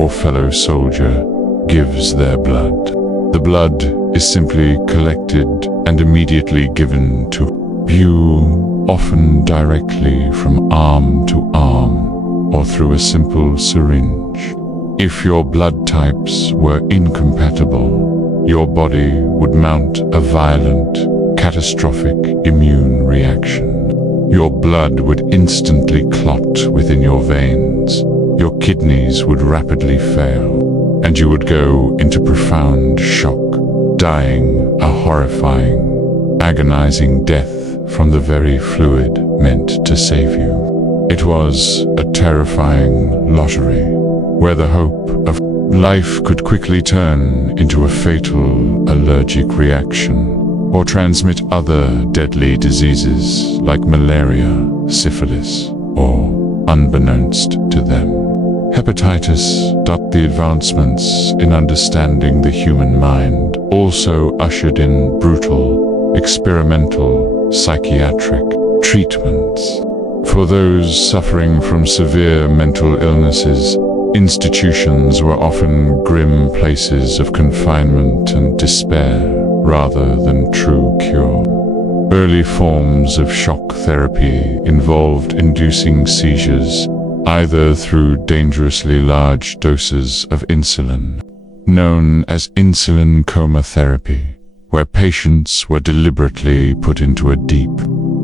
or fellow soldier, gives their blood. The blood is simply collected and immediately given to you, often directly from arm to arm or through a simple syringe. If your blood types were incompatible, your body would mount a violent, catastrophic immune reaction. Your blood would instantly clot within your veins, your kidneys would rapidly fail, and you would go into profound shock, dying a horrifying, agonizing death from the very fluid meant to save you. It was a terrifying lottery, where the hope of life could quickly turn into a fatal allergic reaction, or transmit other deadly diseases like malaria, syphilis, or, unbeknownst to them, hepatitis. The advancements in understanding the human mind also ushered in brutal, experimental, psychiatric treatments. For those suffering from severe mental illnesses, institutions were often grim places of confinement and despair rather than true cure. Early forms of shock therapy involved inducing seizures, either through dangerously large doses of insulin, known as insulin coma therapy, where patients were deliberately put into a deep,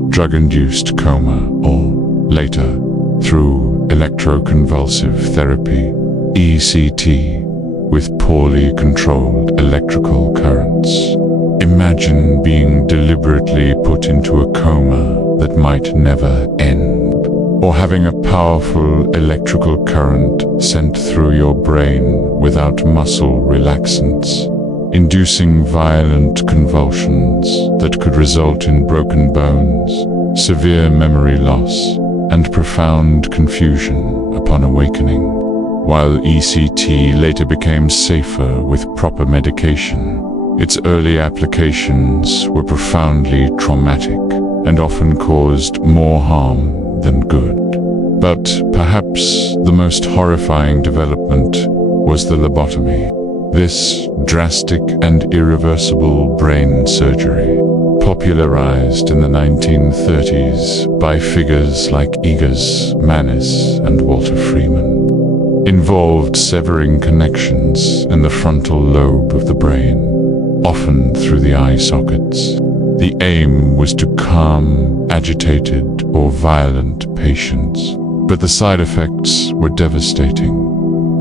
drug-induced coma, or, later, through electroconvulsive therapy, ECT, with poorly controlled electrical currents. Imagine being deliberately put into a coma that might never end, or having a powerful electrical current sent through your brain without muscle relaxants, inducing violent convulsions that could result in broken bones, severe memory loss, and profound confusion upon awakening. While ECT later became safer with proper medication, its early applications were profoundly traumatic and often caused more harm than good. But perhaps the most horrifying development was the lobotomy. This drastic and irreversible brain surgery, popularized in the 1930s by figures like Egas, Manis, and Walter Freeman, involved severing connections in the frontal lobe of the brain, often through the eye sockets. The aim was to calm agitated or violent patients, but the side effects were devastating.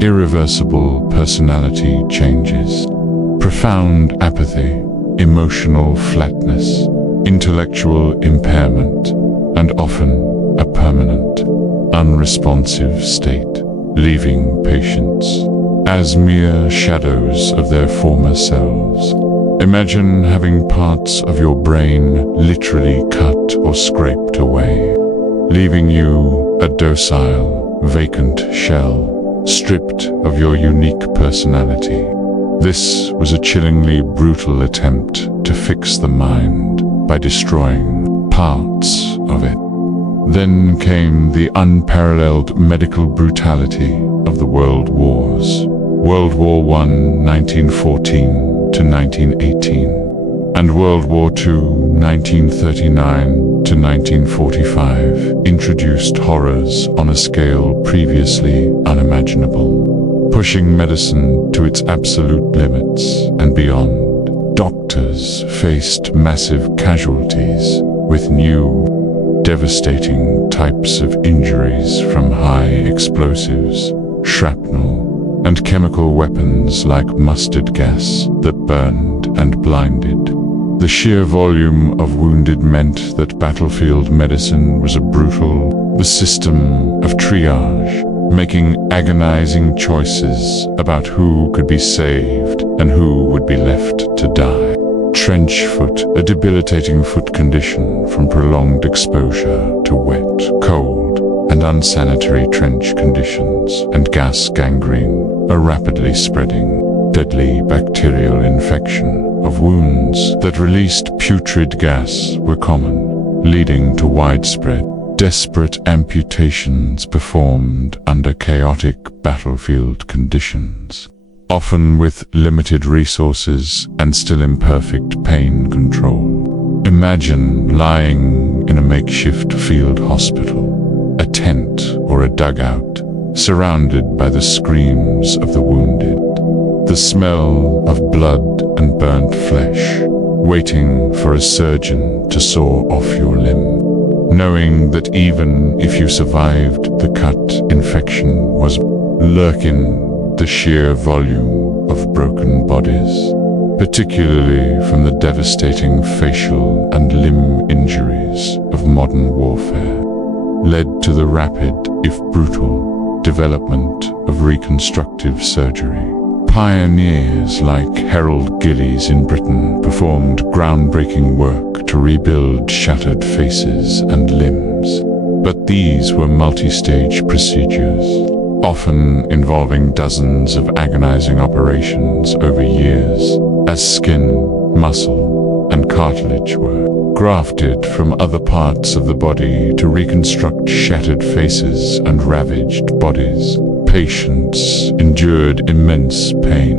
Irreversible personality changes, profound apathy, emotional flatness, intellectual impairment, and often a permanent, unresponsive state, leaving patients as mere shadows of their former selves. Imagine having parts of your brain literally cut or scraped away, leaving you a docile, vacant shell, stripped of your unique personality. This was a chillingly brutal attempt to fix the mind by destroying parts of it. Then came the unparalleled medical brutality of the World Wars. World War I, 1914 to 1918, and World War II, 1939 to 1945, introduced horrors on a scale previously unimaginable, pushing medicine to its absolute limits and beyond. Doctors faced massive casualties with new, devastating types of injuries from high explosives, shrapnel, and chemical weapons like mustard gas that burned and blinded. The sheer volume of wounded meant that battlefield medicine was the system of triage, making agonizing choices about who could be saved and who would be left to die. Trench foot, a debilitating foot condition from prolonged exposure to wet, cold, and unsanitary trench conditions, and gas gangrene, a rapidly spreading, deadly bacterial infection of wounds that released putrid gas were common, leading to widespread, desperate amputations performed under chaotic battlefield conditions, often with limited resources and still imperfect pain control. Imagine lying in a makeshift field hospital, a tent or a dugout, surrounded by the screams of the wounded, the smell of blood and burnt flesh, waiting for a surgeon to saw off your limb. knowing that even if you survived the cut, infection was lurking the sheer volume of broken bodies, particularly from the devastating facial and limb injuries of modern warfare, led to the rapid, if brutal, development of reconstructive surgery. Pioneers like Harold Gillies in Britain performed groundbreaking work to rebuild shattered faces and limbs. But these were multi-stage procedures, often involving dozens of agonizing operations over years, as skin, muscle, and cartilage were grafted from other parts of the body to reconstruct shattered faces and ravaged bodies. Patients endured immense pain,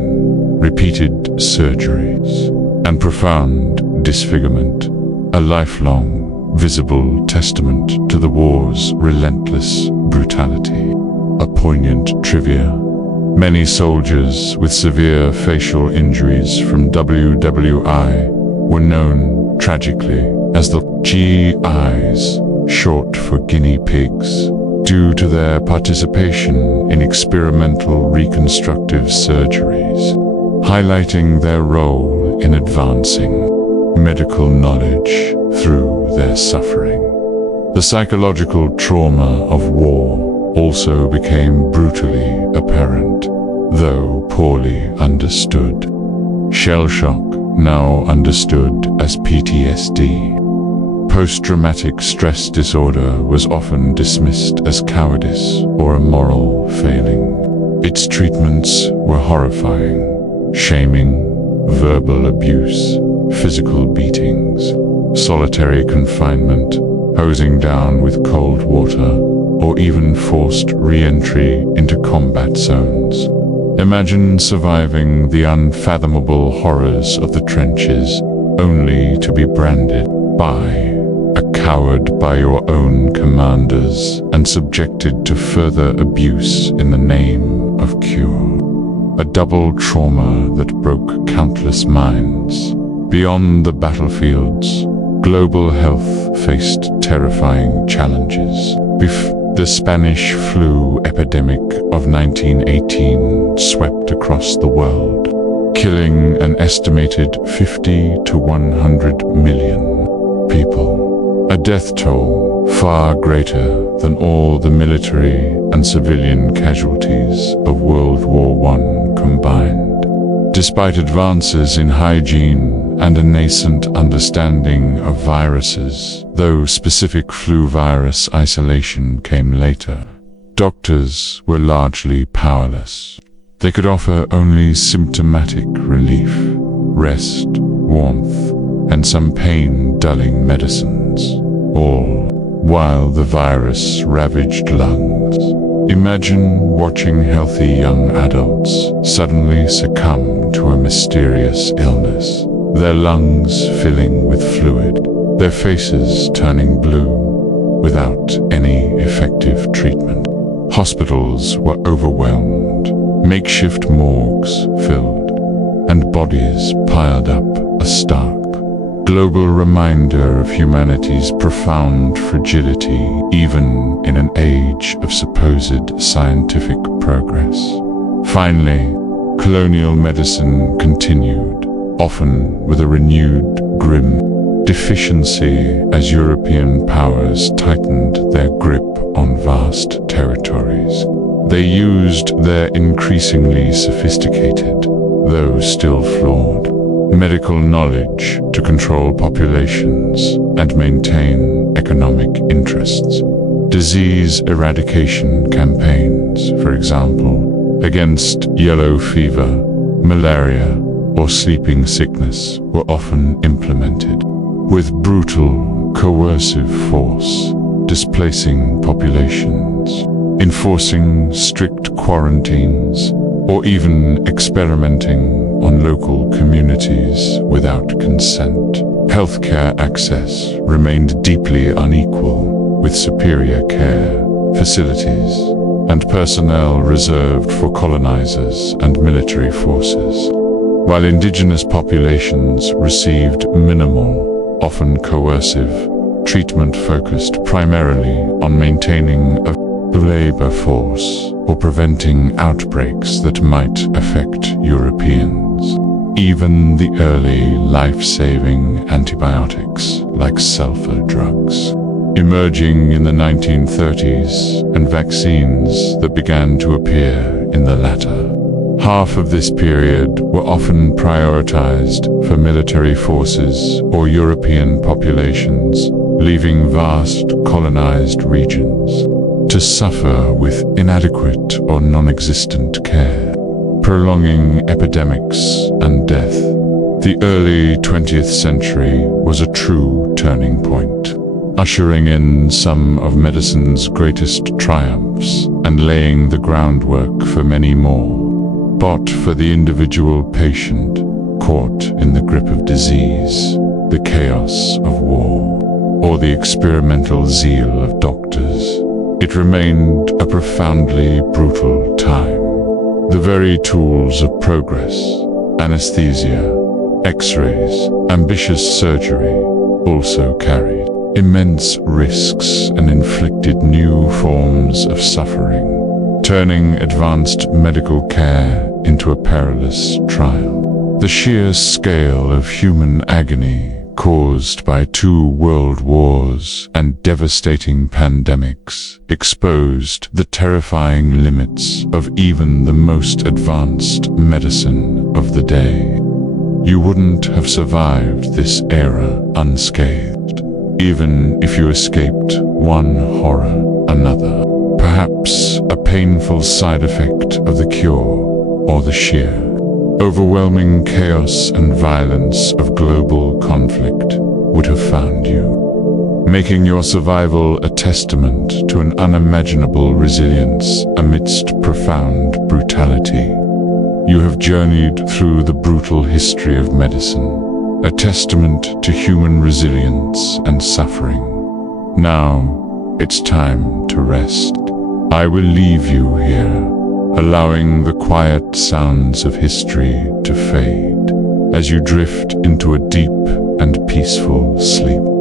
repeated surgeries, and profound disfigurement, a lifelong, visible testament to the war's relentless brutality. A poignant trivia: many soldiers with severe facial injuries from WWI were known, tragically, as the GIs, short for guinea pigs, due to their participation in experimental reconstructive surgeries, highlighting their role in advancing medical knowledge through their suffering. The psychological trauma of war also became brutally apparent, though poorly understood. Shell shock, now understood as PTSD, post-traumatic stress disorder, was often dismissed as cowardice or a moral failing. Its treatments were horrifying: shaming, verbal abuse, physical beatings, solitary confinement, hosing down with cold water, or even forced re-entry into combat zones. Imagine surviving the unfathomable horrors of the trenches, only to be branded by a coward by your own commanders and subjected to further abuse in the name of cure. A double trauma that broke countless minds. Beyond the battlefields, global health faced terrifying challenges. The Spanish flu epidemic of 1918 swept across the world, killing an estimated 50 to 100 million people. A death toll far greater than all the military and civilian casualties of World War I combined. Despite advances in hygiene and a nascent understanding of viruses, though specific flu virus isolation came later, doctors were largely powerless. They could offer only symptomatic relief, rest, warmth, and some pain-dulling medicines, all while the virus ravaged lungs. Imagine watching healthy young adults suddenly succumb to a mysterious illness, their lungs filling with fluid, their faces turning blue, without any effective treatment. Hospitals were overwhelmed, makeshift morgues filled, and bodies piled up, a stark, global reminder of humanity's profound fragility, even in an age of supposed scientific progress. Finally, colonial medicine continued, often with a renewed grim deficiency as European powers tightened their grip on vast territories. They used their increasingly sophisticated, though still flawed, medical knowledge to control populations and maintain economic interests. Disease eradication campaigns, for example, against yellow fever, malaria, or sleeping sickness were often implemented, with brutal, coercive force, displacing populations, enforcing strict quarantines, or even experimenting on local communities without consent. Healthcare access remained deeply unequal, with superior care, facilities, and personnel reserved for colonizers and military forces, while indigenous populations received minimal, often coercive, treatment focused primarily on maintaining a labor force or preventing outbreaks that might affect Europeans. Even the early life-saving antibiotics, like sulfur drugs, emerging in the 1930s, and vaccines that began to appear in the latter half of this period were often prioritized for military forces or European populations, leaving vast colonized regions to suffer with inadequate or non-existent care, prolonging epidemics and death. The early 20th century was a true turning point, ushering in some of medicine's greatest triumphs and laying the groundwork for many more. But for the individual patient caught in the grip of disease, the chaos of war, or the experimental zeal of doctors, it remained a profoundly brutal time. The very tools of progress, anesthesia, X-rays, ambitious surgery, also carried immense risks and inflicted new forms of suffering, turning advanced medical care into a perilous trial. The sheer scale of human agony caused by 2 world wars and devastating pandemics exposed the terrifying limits of even the most advanced medicine of the day. You wouldn't have survived this era unscathed, even if you escaped one horror another. Perhaps a painful side effect of the cure, or the sheer, overwhelming chaos and violence of global conflict would have found you, making your survival a testament to an unimaginable resilience amidst profound brutality. You have journeyed through the brutal history of medicine, a testament to human resilience and suffering. Now, it's time to rest. I will leave you here, allowing the quiet sounds of history to fade as you drift into a deep and peaceful sleep.